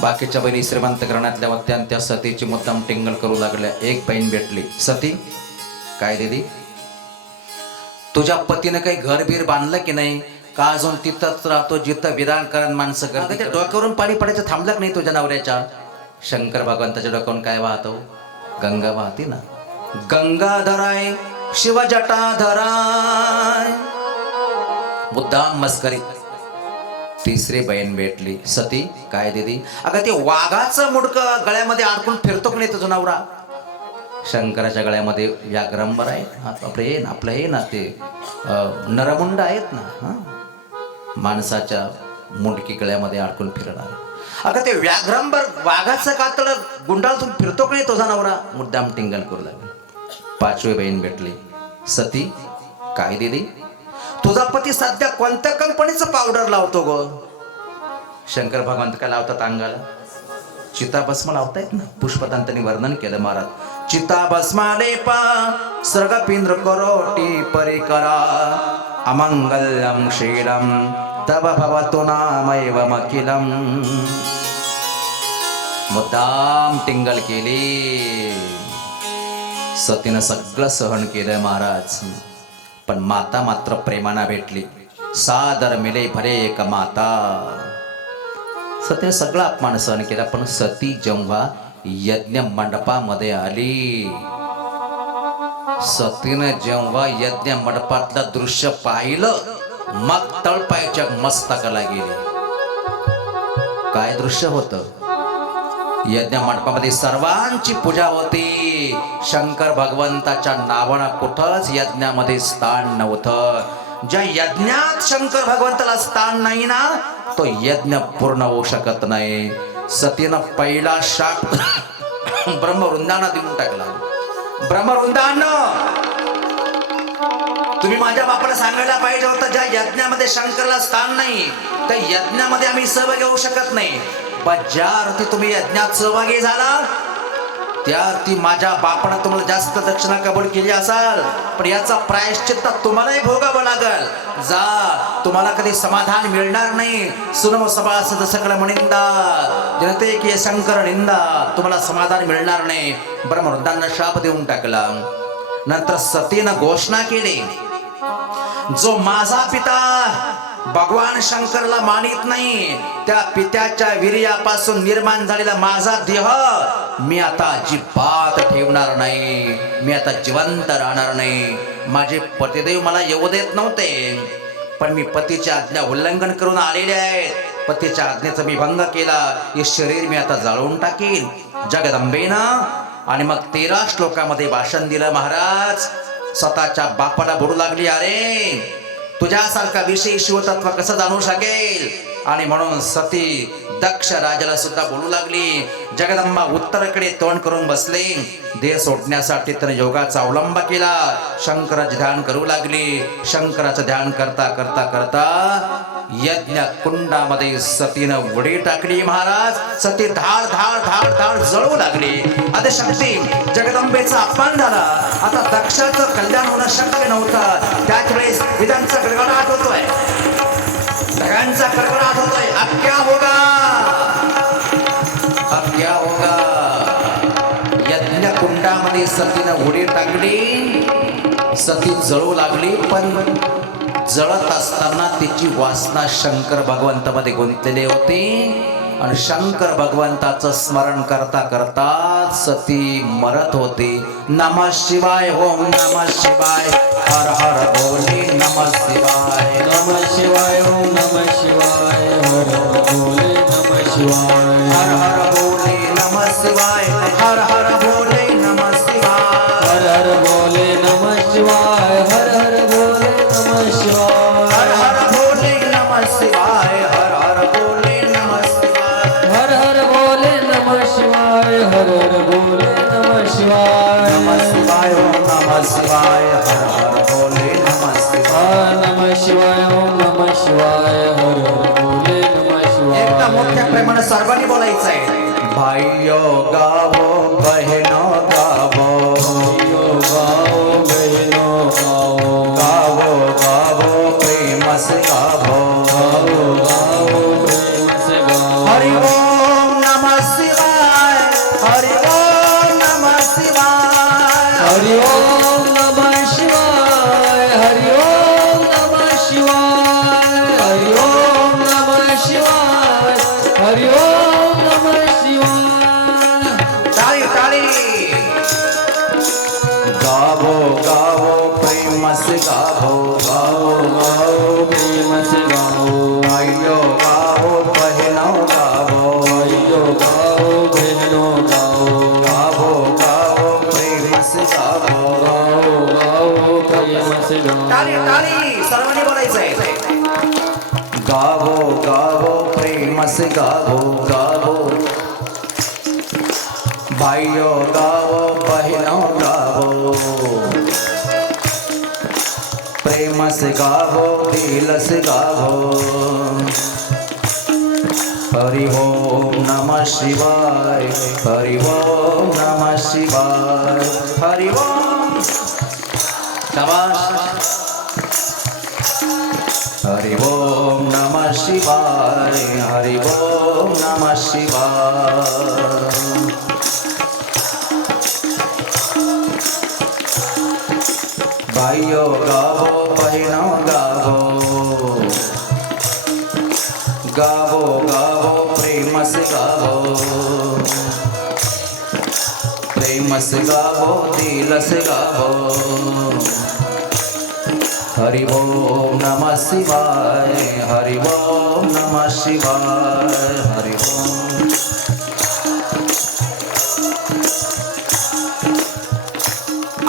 बाकीच्या बहिणी श्रीमंत घराण्यातल्या होत्या आणि त्या सतीची मुद्दाम टिंगल करू लागल्या. एक बहीण भेटली, सती काय दिदी, तुझ्या पतीने काही घरबीर बांधलं की नाही का? अजून तिथंच राहतो जिथं विरांकरण माणसं करते. डोक्यावरून पाणी पडायचं थांबलं की नाही तुझ्या नवऱ्याच्या? शंकर भगवंताच्या डोक्यावरून काय वाहतो? गंगा वाहते ना. गंगाधराय शिवजटाधराय. मुद्दाम मस्करी. तिसरी बहीण भेटली, सती काय दिदी, अगं ते वाघाचं मुडकं गळ्यामध्ये अडकून फिरतो की नाही तुझा नवरा? शंकराच्या गळ्यामध्ये व्याघ्रंबर आहे, आपलं हे ना ते नरमुंड आहेत ना, माणसाच्या मुंडकी गळ्यामध्ये अडकून फिरणार. अगं ते व्याघ्रंबर वाघाचं कातड गुंडाळून फिरतो की नाही तुझा नवरा? मुद्दाम टिंगल करू लागले. पाचवी बहीण भेटली, सती काय दिदी, तुझा पती सध्या कोणत्या कंपनीचं पावडर लावतो गो? शंकर भगवंत काय लावतात अंगाला? चिताभस्म लावतायत ना. पुष्पदंतांनी वर्णन केलं महाराज, चिता भस्मालेपा सर्गपिंद्र करोटी परिकरा अमंगल्यम शीलम तव भवतु नामैवमखिलम. मुद्दाम टिंगल केली. सतीनं सगळं सहन केलं महाराज, पण माता मात्र प्रेमाना भेटली. सादर मिले भरे एक माता. सतीनं सगळा अपमान सहन केला, पण सती जेव्हा यज्ञ मंडपामध्ये आली, सतीनं जेव्हा यज्ञ मंडपातलं दृश्य पाहिलं, मग तळपायाच्या मस्तकाला गेली. काय दृश्य होतं? यज्ञ मंडपामध्ये सर्वांची पूजा होती. शंकर भगवंताच्या नावानं कुठंच यज्ञामध्ये स्थान नव्हतं. ज्या यज्ञात शंकर भगवंताला स्थान नाही ना, तो यज्ञ पूर्ण होऊ शकत नाही. सतीनं पहिला शाप ब्रह्मवृंदांना देऊन टाकला. ब्रह्मवृंदांना, तुम्ही माझ्या बापाला सांगायला पाहिजे होतं, ज्या यज्ञामध्ये शंकरला स्थान नाही त्या यज्ञामध्ये आम्ही सहभागी होऊ शकत नाही. पण ज्या अर्थी तुम्ही यज्ञात सहभागी झाला, त्या अर्थी माझ्या बापानं तुम्हाला जास्त दक्षिणा कबूल केली असाल, पण याचा प्रायश्चित्त तुम्हालाही भोगावं लागल. जा, तुम्हाला कधी समाधान मिळणार नाही. सुनम सभासद सकळ मनिंदा जनते की शंकर निंदा. तुम्हाला समाधान मिळणार नाही. ब्रह्मवृंदांना शाप देऊन टाकला. नंतर सतीनं घोषणा केली, जो माझा पिता भगवान शंकरला मानित नाही, त्या पित्याच्या वीर्यापासून निर्माण झालेला माझा देह मी आता अजिबात ठेवणार नाही. मी आता जिवंत राहणार नाही. माझे पतिदेव मला येऊ देत नव्हते, पण मी पतीची आज्ञा उल्लंघन करून आलेले आहेत. पतीच्या आज्ञेचा मी भंग केला. हे शरीर मी आता जाळून टाकीन जगदंबेनं. आणि मग 13 श्लोकामध्ये भाषण दिलं महाराज. स्वतःच्या बापाला बोलू लागली, अरे तुझ्यासारखा विषय शिवतत्व कसं जाणू शकेल. आणि म्हणून सती दक्ष राजाला सुद्धा बोलू लागली. जगदंबा उत्तरेकडे तोंड करून बसले. देह सोडण्यासाठी त्याने योगाचा अवलंब केला. शंकराचे ध्यान करू लागली. शंकराचं ध्यान करता करता करता यज्ञ कुंडामध्ये सतीनं उडी टाकली महाराज. सती धाड धाड धाड धाड जळू लागली. आदिशक्ती जगदंबेचा अपमान झाला. आता दक्षाचं कल्याण होणं शक्य नव्हतं. त्याच वेळेस विधांचा गडगडाट होतोय, ढगांचा कडकडाट होतोय. अब क्या होगा, अब क्या होगा. यज्ञ कुंडामध्ये सतीनं उडी टाकली. सती जळू लागली, पण जळत असताना तिची वासना शंकर भगवंतामध्ये गुंतलेली होती. आणि शंकर भगवंताचं स्मरण करता करता सती मरत होती. नमः शिवाय, ओम नमः शिवाय, हर हर बोले नमः शिवाय. नमः शिवाय, ओम नमः शिवाय, हर हर बोले नमः शिवाय. हर हर बोले नमः शिवाय, हर हर बोले नमः शिवाय. हर हर बोले नमः शिवाय, हर हर बोले नमः शिवाय. हर हर बोले नमः शिवाय, हर हर बोले नमः शिवाय. हर हर बोले नमः शिवाय, हर हर बोले नमः शिवाय. नमः शिवाय, ओम नमः शिवाय, हर हर बोले नमः शिवाय. नमः शिवाय, ओम नमः शिवाय, हर हर बोले नमः शिवाय. एकदा मोठ्या प्रेमाने सर्वांनी बोलायचं आहे. भाइयो गावो, बहिनो गावो, भाइयो गाओ, बहनो गाओ, गावो गावो प्रेम से गावो. गाओ गाओ प्रेम से गाओ. हरि ओम नमः शिवाय, हरि ओम नमः शिवाय. हरि ओम नमः शिवाय, हरि ओम नमः शिवाय. हरि ओम नमः शिवाय, हरि ओम नमः शिवाय. टाळी टाळी. गावो गावो प्रेम से गावो, गाओ गाओ प्रेम से गाओ. भाइयो गावो, बहिनो गावो. भाइयो गाओ, बहनो गाओ. गावो गावो प्रेम से गावो. गाओ गाओ प्रेम से टाळी गाओ. टाळी. सर्वांनी बोलायचंय. गावो गावो प्रेम से गावो, गावो भाइयो गावो, बहिनो गावो. प्रेम से गावो, दिल से गावो. हरि ओम नमः शिवाय हरि ओम नमः शिवाय हरि ओम शाबाश हरि ओम नमः शिवाय हरि ओम नमः शिवाय भाइयों गावो बहनों गावो गावो गावो प्रेम से गावो प्रेम से गावो दिल से गावो हरि ओम नमः शिवाय हरि ओम नमः शिवाय हरि ओम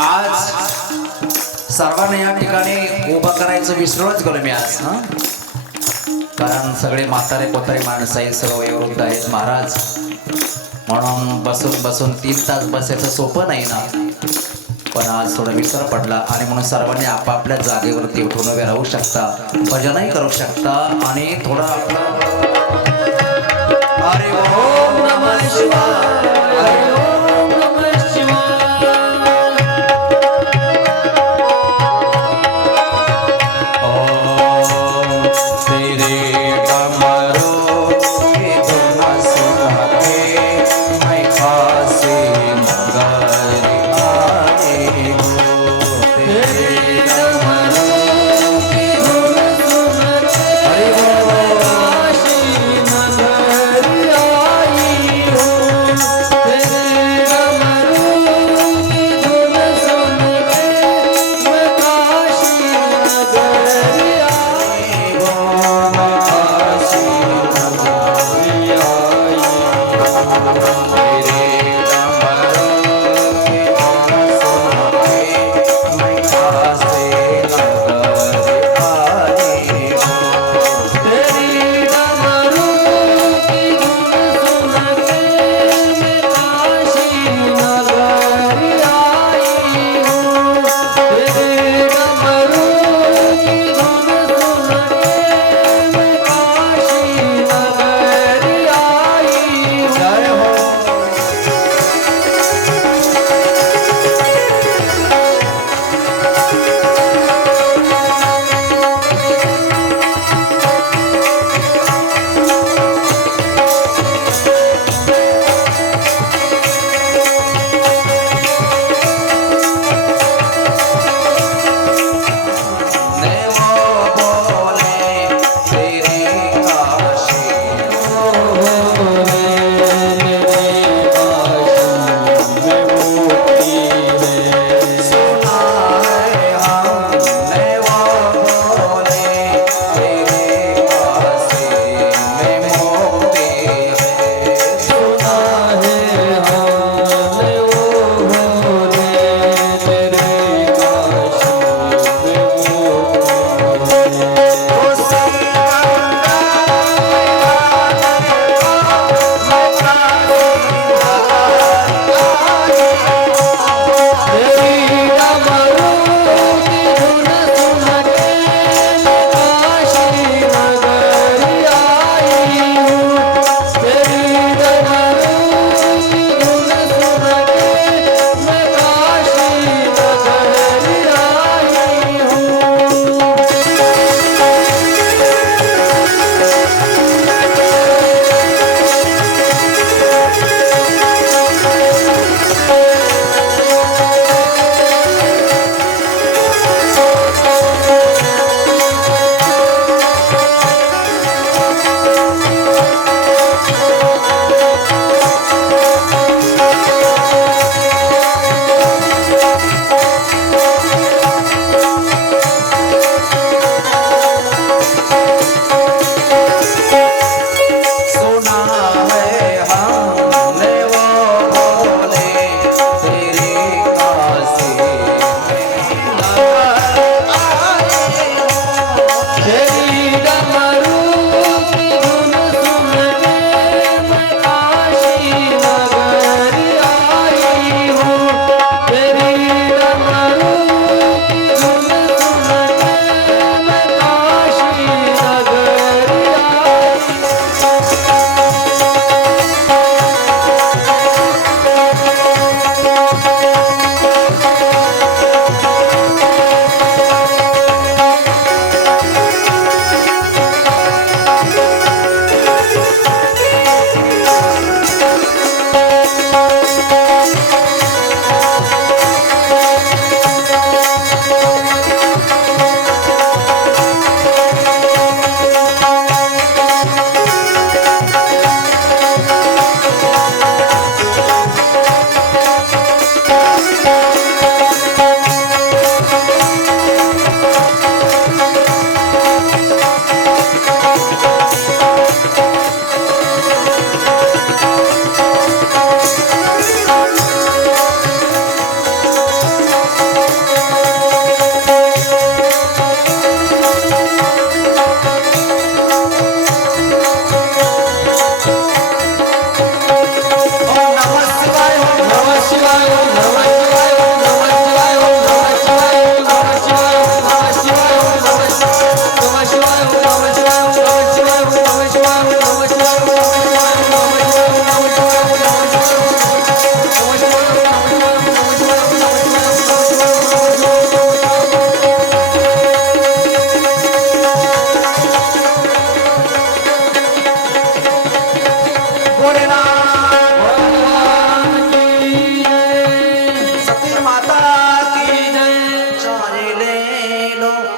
आज सर्वांना या ठिकाणी उभं करायचं विसरूनच गेलो मी आज कारण सगळे म्हातारे कोतारे माणसं आहेत सर्व वयोवृद्ध आहेत महाराज म्हणून बसून बसून 3 तास बसायचं सोपं नाही ना पण आज थोडा विसर पडला आणि म्हणून सर्वांनी आपापल्या जागेवरती उठून उभे राहू शकता भजनही करू शकता आणि थोडा आपला हरि ओम नमः शिवाय हरि ओम नमः शिवाय ओम तेरे कमरों के धुन सुन के मैं खासे मगर आए हो तेरे कमरों के धुन सुन हरि ओम काशी मगर आई हो तेरे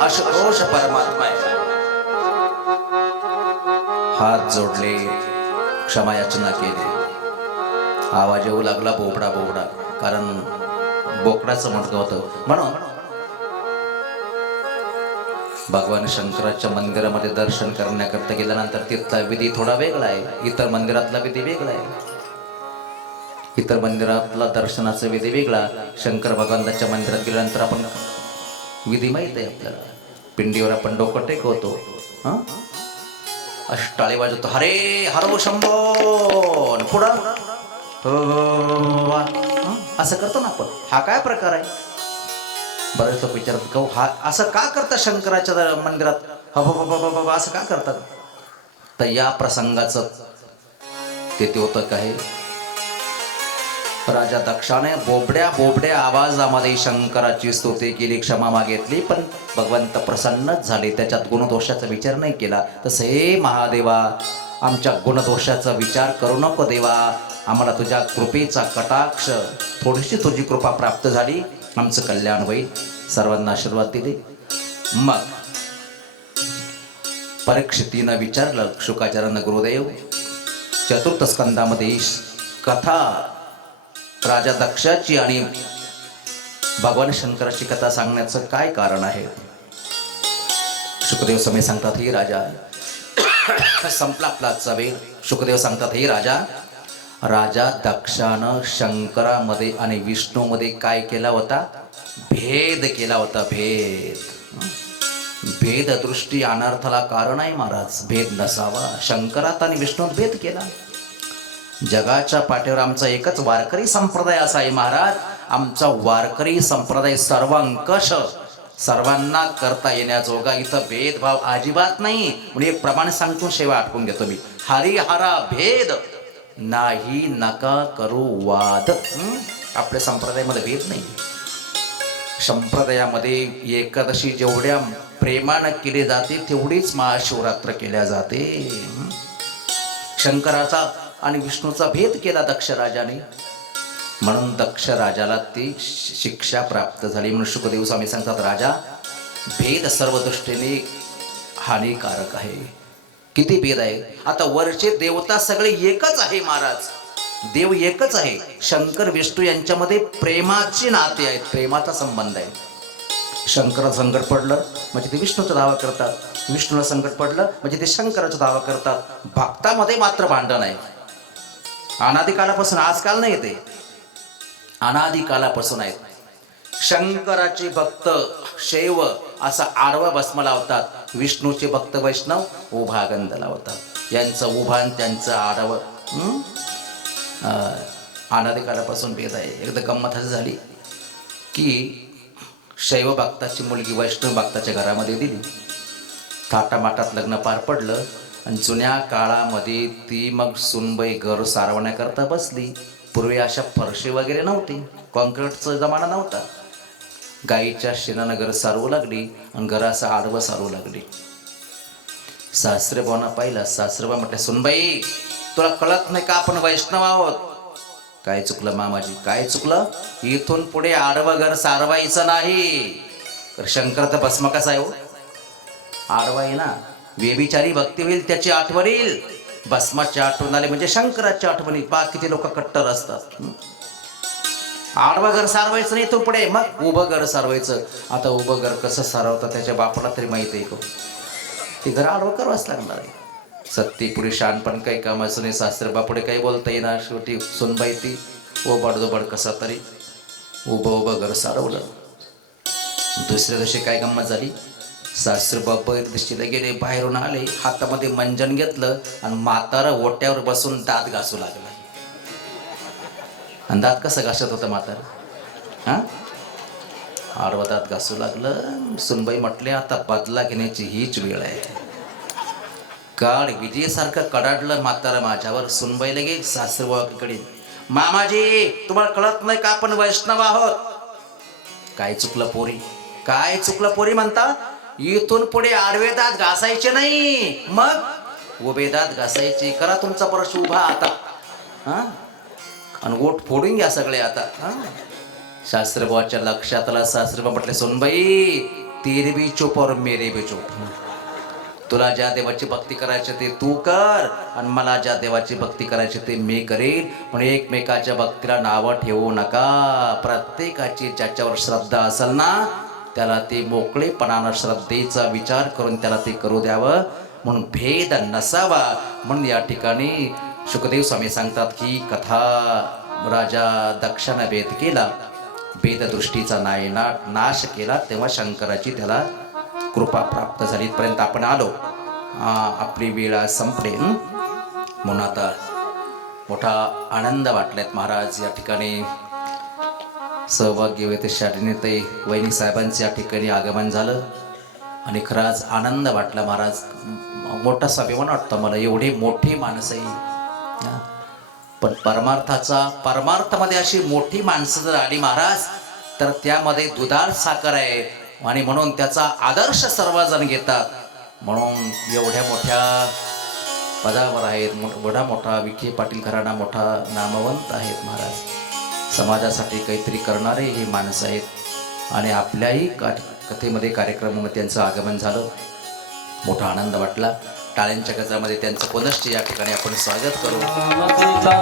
आशुतोष परमात्मा आहे. हात जोडले, क्षमा याचना केली. आवाज येऊ लागला बोबडा बोबडा, कारण बोकडाचं मडकं होतं. म्हणून भगवान शंकराच्या मंदिरामध्ये दर्शन करण्याकरता गेल्यानंतर तिथला विधी थोडा वेगळा आहे, इतर मंदिरातला विधी वेगळा आहे. इतर मंदिरातला दर्शनाचा विधी वेगळा. शंकर भगवंताच्या मंदिरात गेल्यानंतर आपण विधी माहित आहे आपल्याला. पिंडीवर आपण डोकं टेकवतो, हा अष्टाळी वाजवतो, हरे हरो शंभो, पुढं असं करतो ना आपण. हा काय प्रकार आहे? बरेच लोक विचारतात का हा असं का करतात शंकराच्या मंदिरात, असं का करतात? तर या प्रसंगाचं तेथे होतं काय, राजा दक्षाने बोबड्या बोबड्या आवाजामध्ये शंकराची स्तुती केली, क्षमा मागितली, पण भगवंत प्रसन्नच झाले. त्याच्यात गुणदोषाचा विचार नाही केला. तसं हे महादेवा, आमच्या गुणदोषाचा विचार करू नको देवा, आम्हाला तुझ्या कृपेचा कटाक्ष, थोडीशी तुझी कृपा प्राप्त झाली, आमचं कल्याण होईल. सर्वांना आशीर्वाद दिले. मग परीक्षितीनं विचारलं शुकाचार्यांना, गुरुदेव चतुर्थ स्कंदामध्ये कथा राजा दक्षाची आणि भगवान शंकराची कथा सांगण्याचं काय कारण आहे? शुकदेव समय सांगतात, हे राजा, संपला आपला आजचा वेळ. शुकदेव सांगतात, हे राजा, राजा दक्षानं शंकरामध्ये आणि विष्णूमध्ये काय केला होता? भेद केला होता. भेद दृष्टी अनर्थाला कारण आहे महाराज. भेद नसावा. शंकरात आणि विष्णूत भेद केला. जगाच्या पाठीवर आमचा एकच वारकरी संप्रदाय असा आहे महाराज. आमचा वारकरी संप्रदाय सर्वांकष, सर्वांना करता येण्याजोगा. इथं भेदभाव अजिबात नाही. म्हणजे एक प्रमाण सांगतो, शेवा आठवून घेतो मी. हरिहरा भेद नाही नका करू वाद. आपल्या संप्रदायामध्ये भेद नाही. संप्रदायामध्ये एकादशी जेवढ्या प्रेमानं केली जाते तेवढीच महाशिवरात्र केल्या जाते. शंकराचा आणि विष्णूचा भेद केला दक्ष राजाने, म्हणून दक्ष राजाला ती शिक्षा प्राप्त झाली. म्हणून शुकदेव स्वामी सांगतात, राजा, भेद सर्व दृष्टीने हानिकारक आहे. किती भेद आहे? आता वरचे देवता सगळे एकच आहे महाराज. देव एकच आहे. शंकर विष्णू यांच्यामध्ये प्रेमाचे नाते आहेत, प्रेमाचा संबंध आहे. शंकराला संकट पडलं म्हणजे ते विष्णूचा दावा करतात, विष्णूला संकट पडलं म्हणजे ते शंकराचा दावा करतात. भक्तामध्ये मात्र भांडण आहे. अनादिकालापासून, आजकाल नाही, ते अनादिकालापासून आहेत. शंकराचे भक्त शैव असा आडवा भस्म लावतात, विष्णूचे भक्त वैष्णव उभा गंध लावतात. यांचं उभा आणि त्यांचं आडवं अनादिकालापासून भेद आहे. एकदा गंमत अशी झाली की शैव भक्ताची मुलगी वैष्णव भक्ताच्या घरामध्ये दिली. थाटामाटात लग्न पार पडलं आणि जुन्या काळामध्ये ती मग सुनबाई घर सारवण्याकरता बसली. पूर्वी अशा फरशी वगैरे नव्हती, कॉन्क्रीटचा जमाना नव्हता. गाईच्या शेणानं घर सारवू लागली आणि घर असं आडवं सारवू लागली. सासरेबाईंना पाहिलं. सासरेबा म्हटले, सुनबाई, तुला कळत नाही का आपण वैष्णव आहोत? काय चुकलं मामाजी? काय चुकलं? इथून पुढे आडवं घर सारवायचं नाही. तर शंकराचा भस्म कसा आहे हो? आडवा आहे ना. व्यभिचारी भक्ती होईल, त्याची आठवण येईल. भस्माची आठवण आली म्हणजे शंकराची आठवण येईल. बाकीचे लोक कट्टर असतात. आडवं घर सारवायचं नाही इथून पुढे, मग उभं घर सारवायचं. आता उभं घर कसं सारवतं त्याच्या बापाला तरी माहिती आहे का? ते घर आडवं करावंच लागणार आहे. सत्ती पुढे शहाणपण काही कामाचं नाही. सासरबा पुढे काही बोलता येणार. शेवटी सुनबाई ती ओबड कसा तरी उभं घर सारवलं. दुसऱ्या दिवशी काय गंमत झाली, सासरबा बैरदिशीला गेले, बाहेरून आले, हातामध्ये मंजन घेतलं आणि म्हातारा ओट्यावर बसून दात घासू लागला. आणि दात कसं घासत होतं म्हातारा? हा, आडवा दात घासू लागलं. सुनबाई म्हटले, आता बदला घेण्याची हीच वेळ आहे. काळ विजेसारखं कडाडलं म्हातारा माझ्यावर. सुनबाई लगे सासरबाकडे, मामाजी, तुम्हाला कळत नाही का आपण वैष्णव आहोत? काय चुकलं पोरी? काय चुकलं पोरी म्हणता? इथून पुढे आडवे दात घासायचे नाही, मग उभे दात घासायचे. करा तुमचा परश उभा आता. हा, आणि ओठ फोडून घ्या सगळे आता. हा, सासरेबाच्या लक्षात आला. सासरेबा म्हटले, सुनबाई, तेरे भी चुप और मेरे भी चुप. तुला ज्या देवाची भक्ती करायची ते तू कर आणि मला ज्या देवाची भक्ती करायची ते मी करेन. पण एकमेकाच्या भक्तीला नावं ठेवू नका. प्रत्येकाची ज्याच्यावर श्रद्धा असेल ना त्याला ते मोकळेपणानं श्रद्धेचा विचार करून त्याला ते करू द्यावं. म्हणून भेद नसावा. म्हणून या ठिकाणी शुकदेव स्वामी सांगतात की कथा राजा दक्षानं भेद केला, भेददृष्टीचा नाश केला, तेव्हा शंकराची त्याला कृपा प्राप्त झाली. इथपर्यंत आपण आलो. आपली वेळ संपली. म्हणून आता मोठा आनंद वाटलात महाराज या ठिकाणी सहभागी होते. शालिनीताई वहिनी साहेबांचं या ठिकाणी आगमन झालं आणि खराच आनंद वाटला महाराज. मोठा स्वाभिमान वाटतो मला, एवढे मोठी माणसंही. पण परमार्थामध्ये अशी मोठी माणसं जर आली महाराज तर त्यामध्ये दुधाळ साखर आहे आणि म्हणून त्याचा आदर्श सर्वजण घेतात. म्हणून एवढ्या मोठ्या पदावर आहेत, एवढा मोठा विखे पाटील घराणा मोठा नामवंत आहेत महाराज. समाजासाठी काहीतरी करणारे हे माणसं आहेत आणि आपल्याही कथेमध्ये कार्यक्रमामध्ये त्यांचं आगमन झालं. मोठा आनंद वाटला. टाळ्यांच्या गजरामध्ये त्यांचं पुनश्च या ठिकाणी आपण स्वागत करू. राम सीता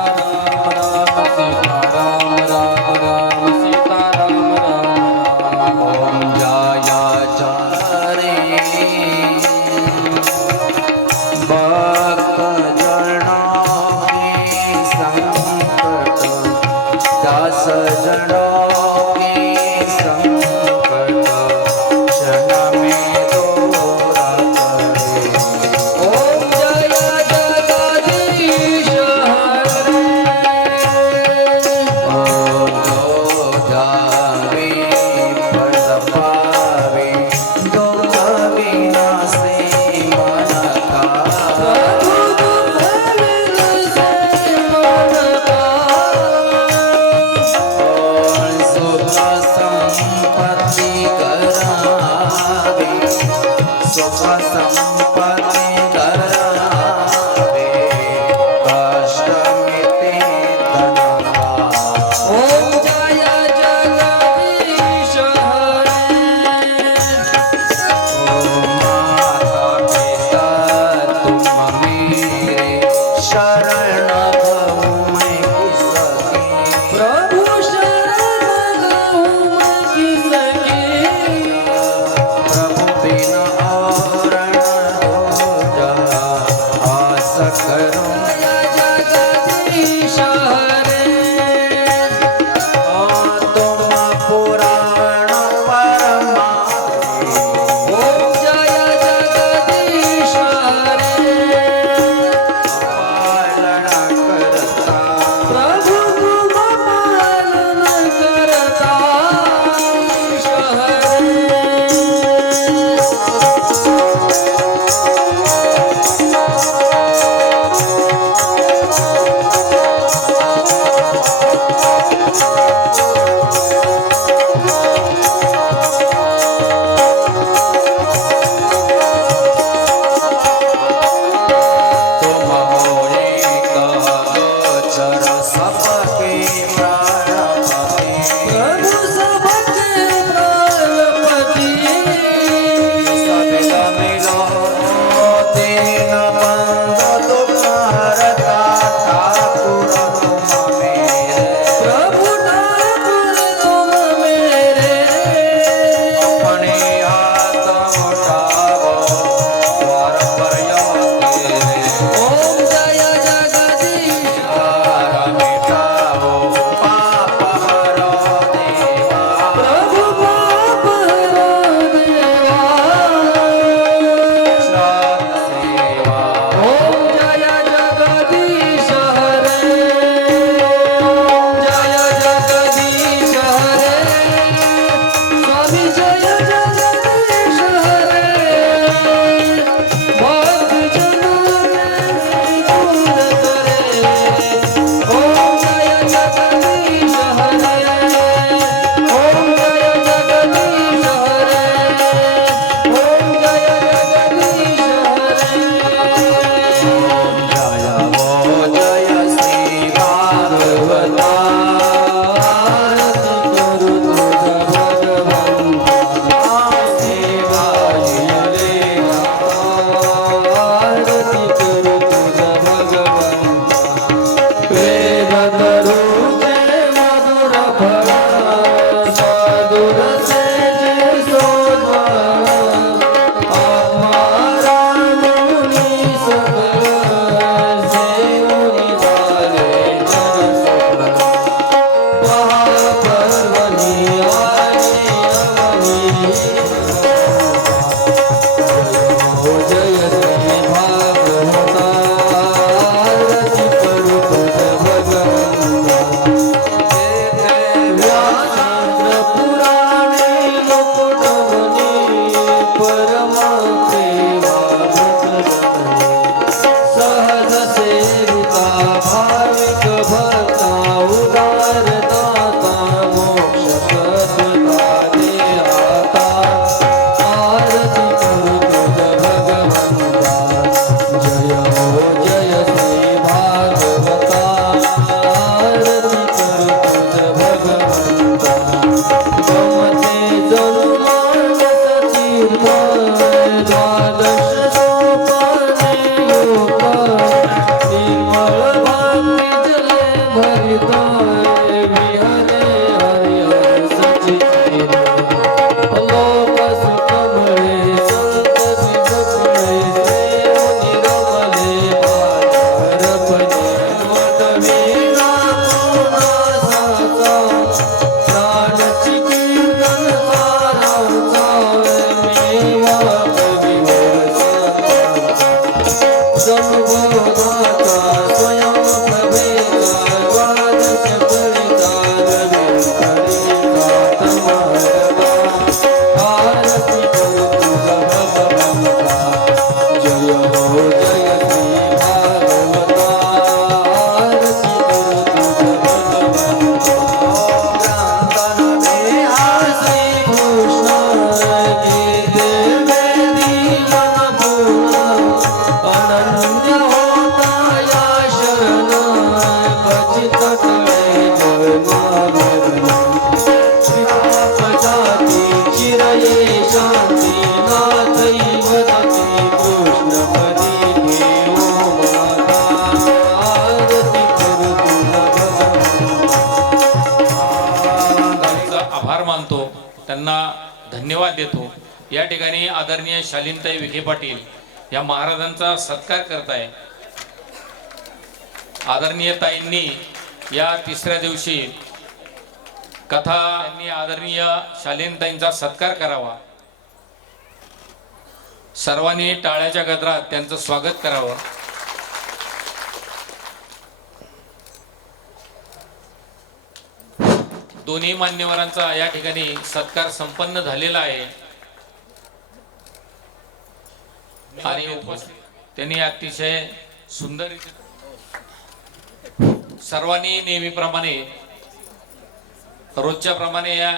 राम राम राम सीता राम राम. ओम जय जय भक्त जना के संकट दास जना के संकट क्षण में दूर करे. ओम जय जगदीश हरे. ओम जो जावे पद पावे दुख विनाशे मन का. दुख विनाशे मन का. ओम सुख संपत्ति करावे, सुख संपत्ति करावे, कष्ट मिटे धनवा. ओम जय जगदीश हरे. ओम माता पिता तुम मेरे शरण भव मैं किसके. प्रभु शरण भव मैं किसके. प्रभु बिन और शांती नाथैव ताती कृष्णपदी ठेवो माता आरती करू तुला त्यांचा आभार मानतो, त्यांना धन्यवाद देतो. या ठिकाणी आदरणीय शालीनताई विखे पाटील या महाराजांचा सत्कार करत आहे. आदरणीय ताईंनी या तिसऱ्या दिवशी कथा त्यांनी आदरणीय शालीनताईंचा सत्कार करावा. सर्वांनी टाळ्याच्या गजरात त्यांचं स्वागत करावं. दोन्ही मान्यवरांचा या ठिकाणी सत्कार संपन्न झालेला आहे आणि त्यांनी अतिशय सुंदर सर्वांनी नेहमीप्रमाणे रोजच्या प्रमाणे या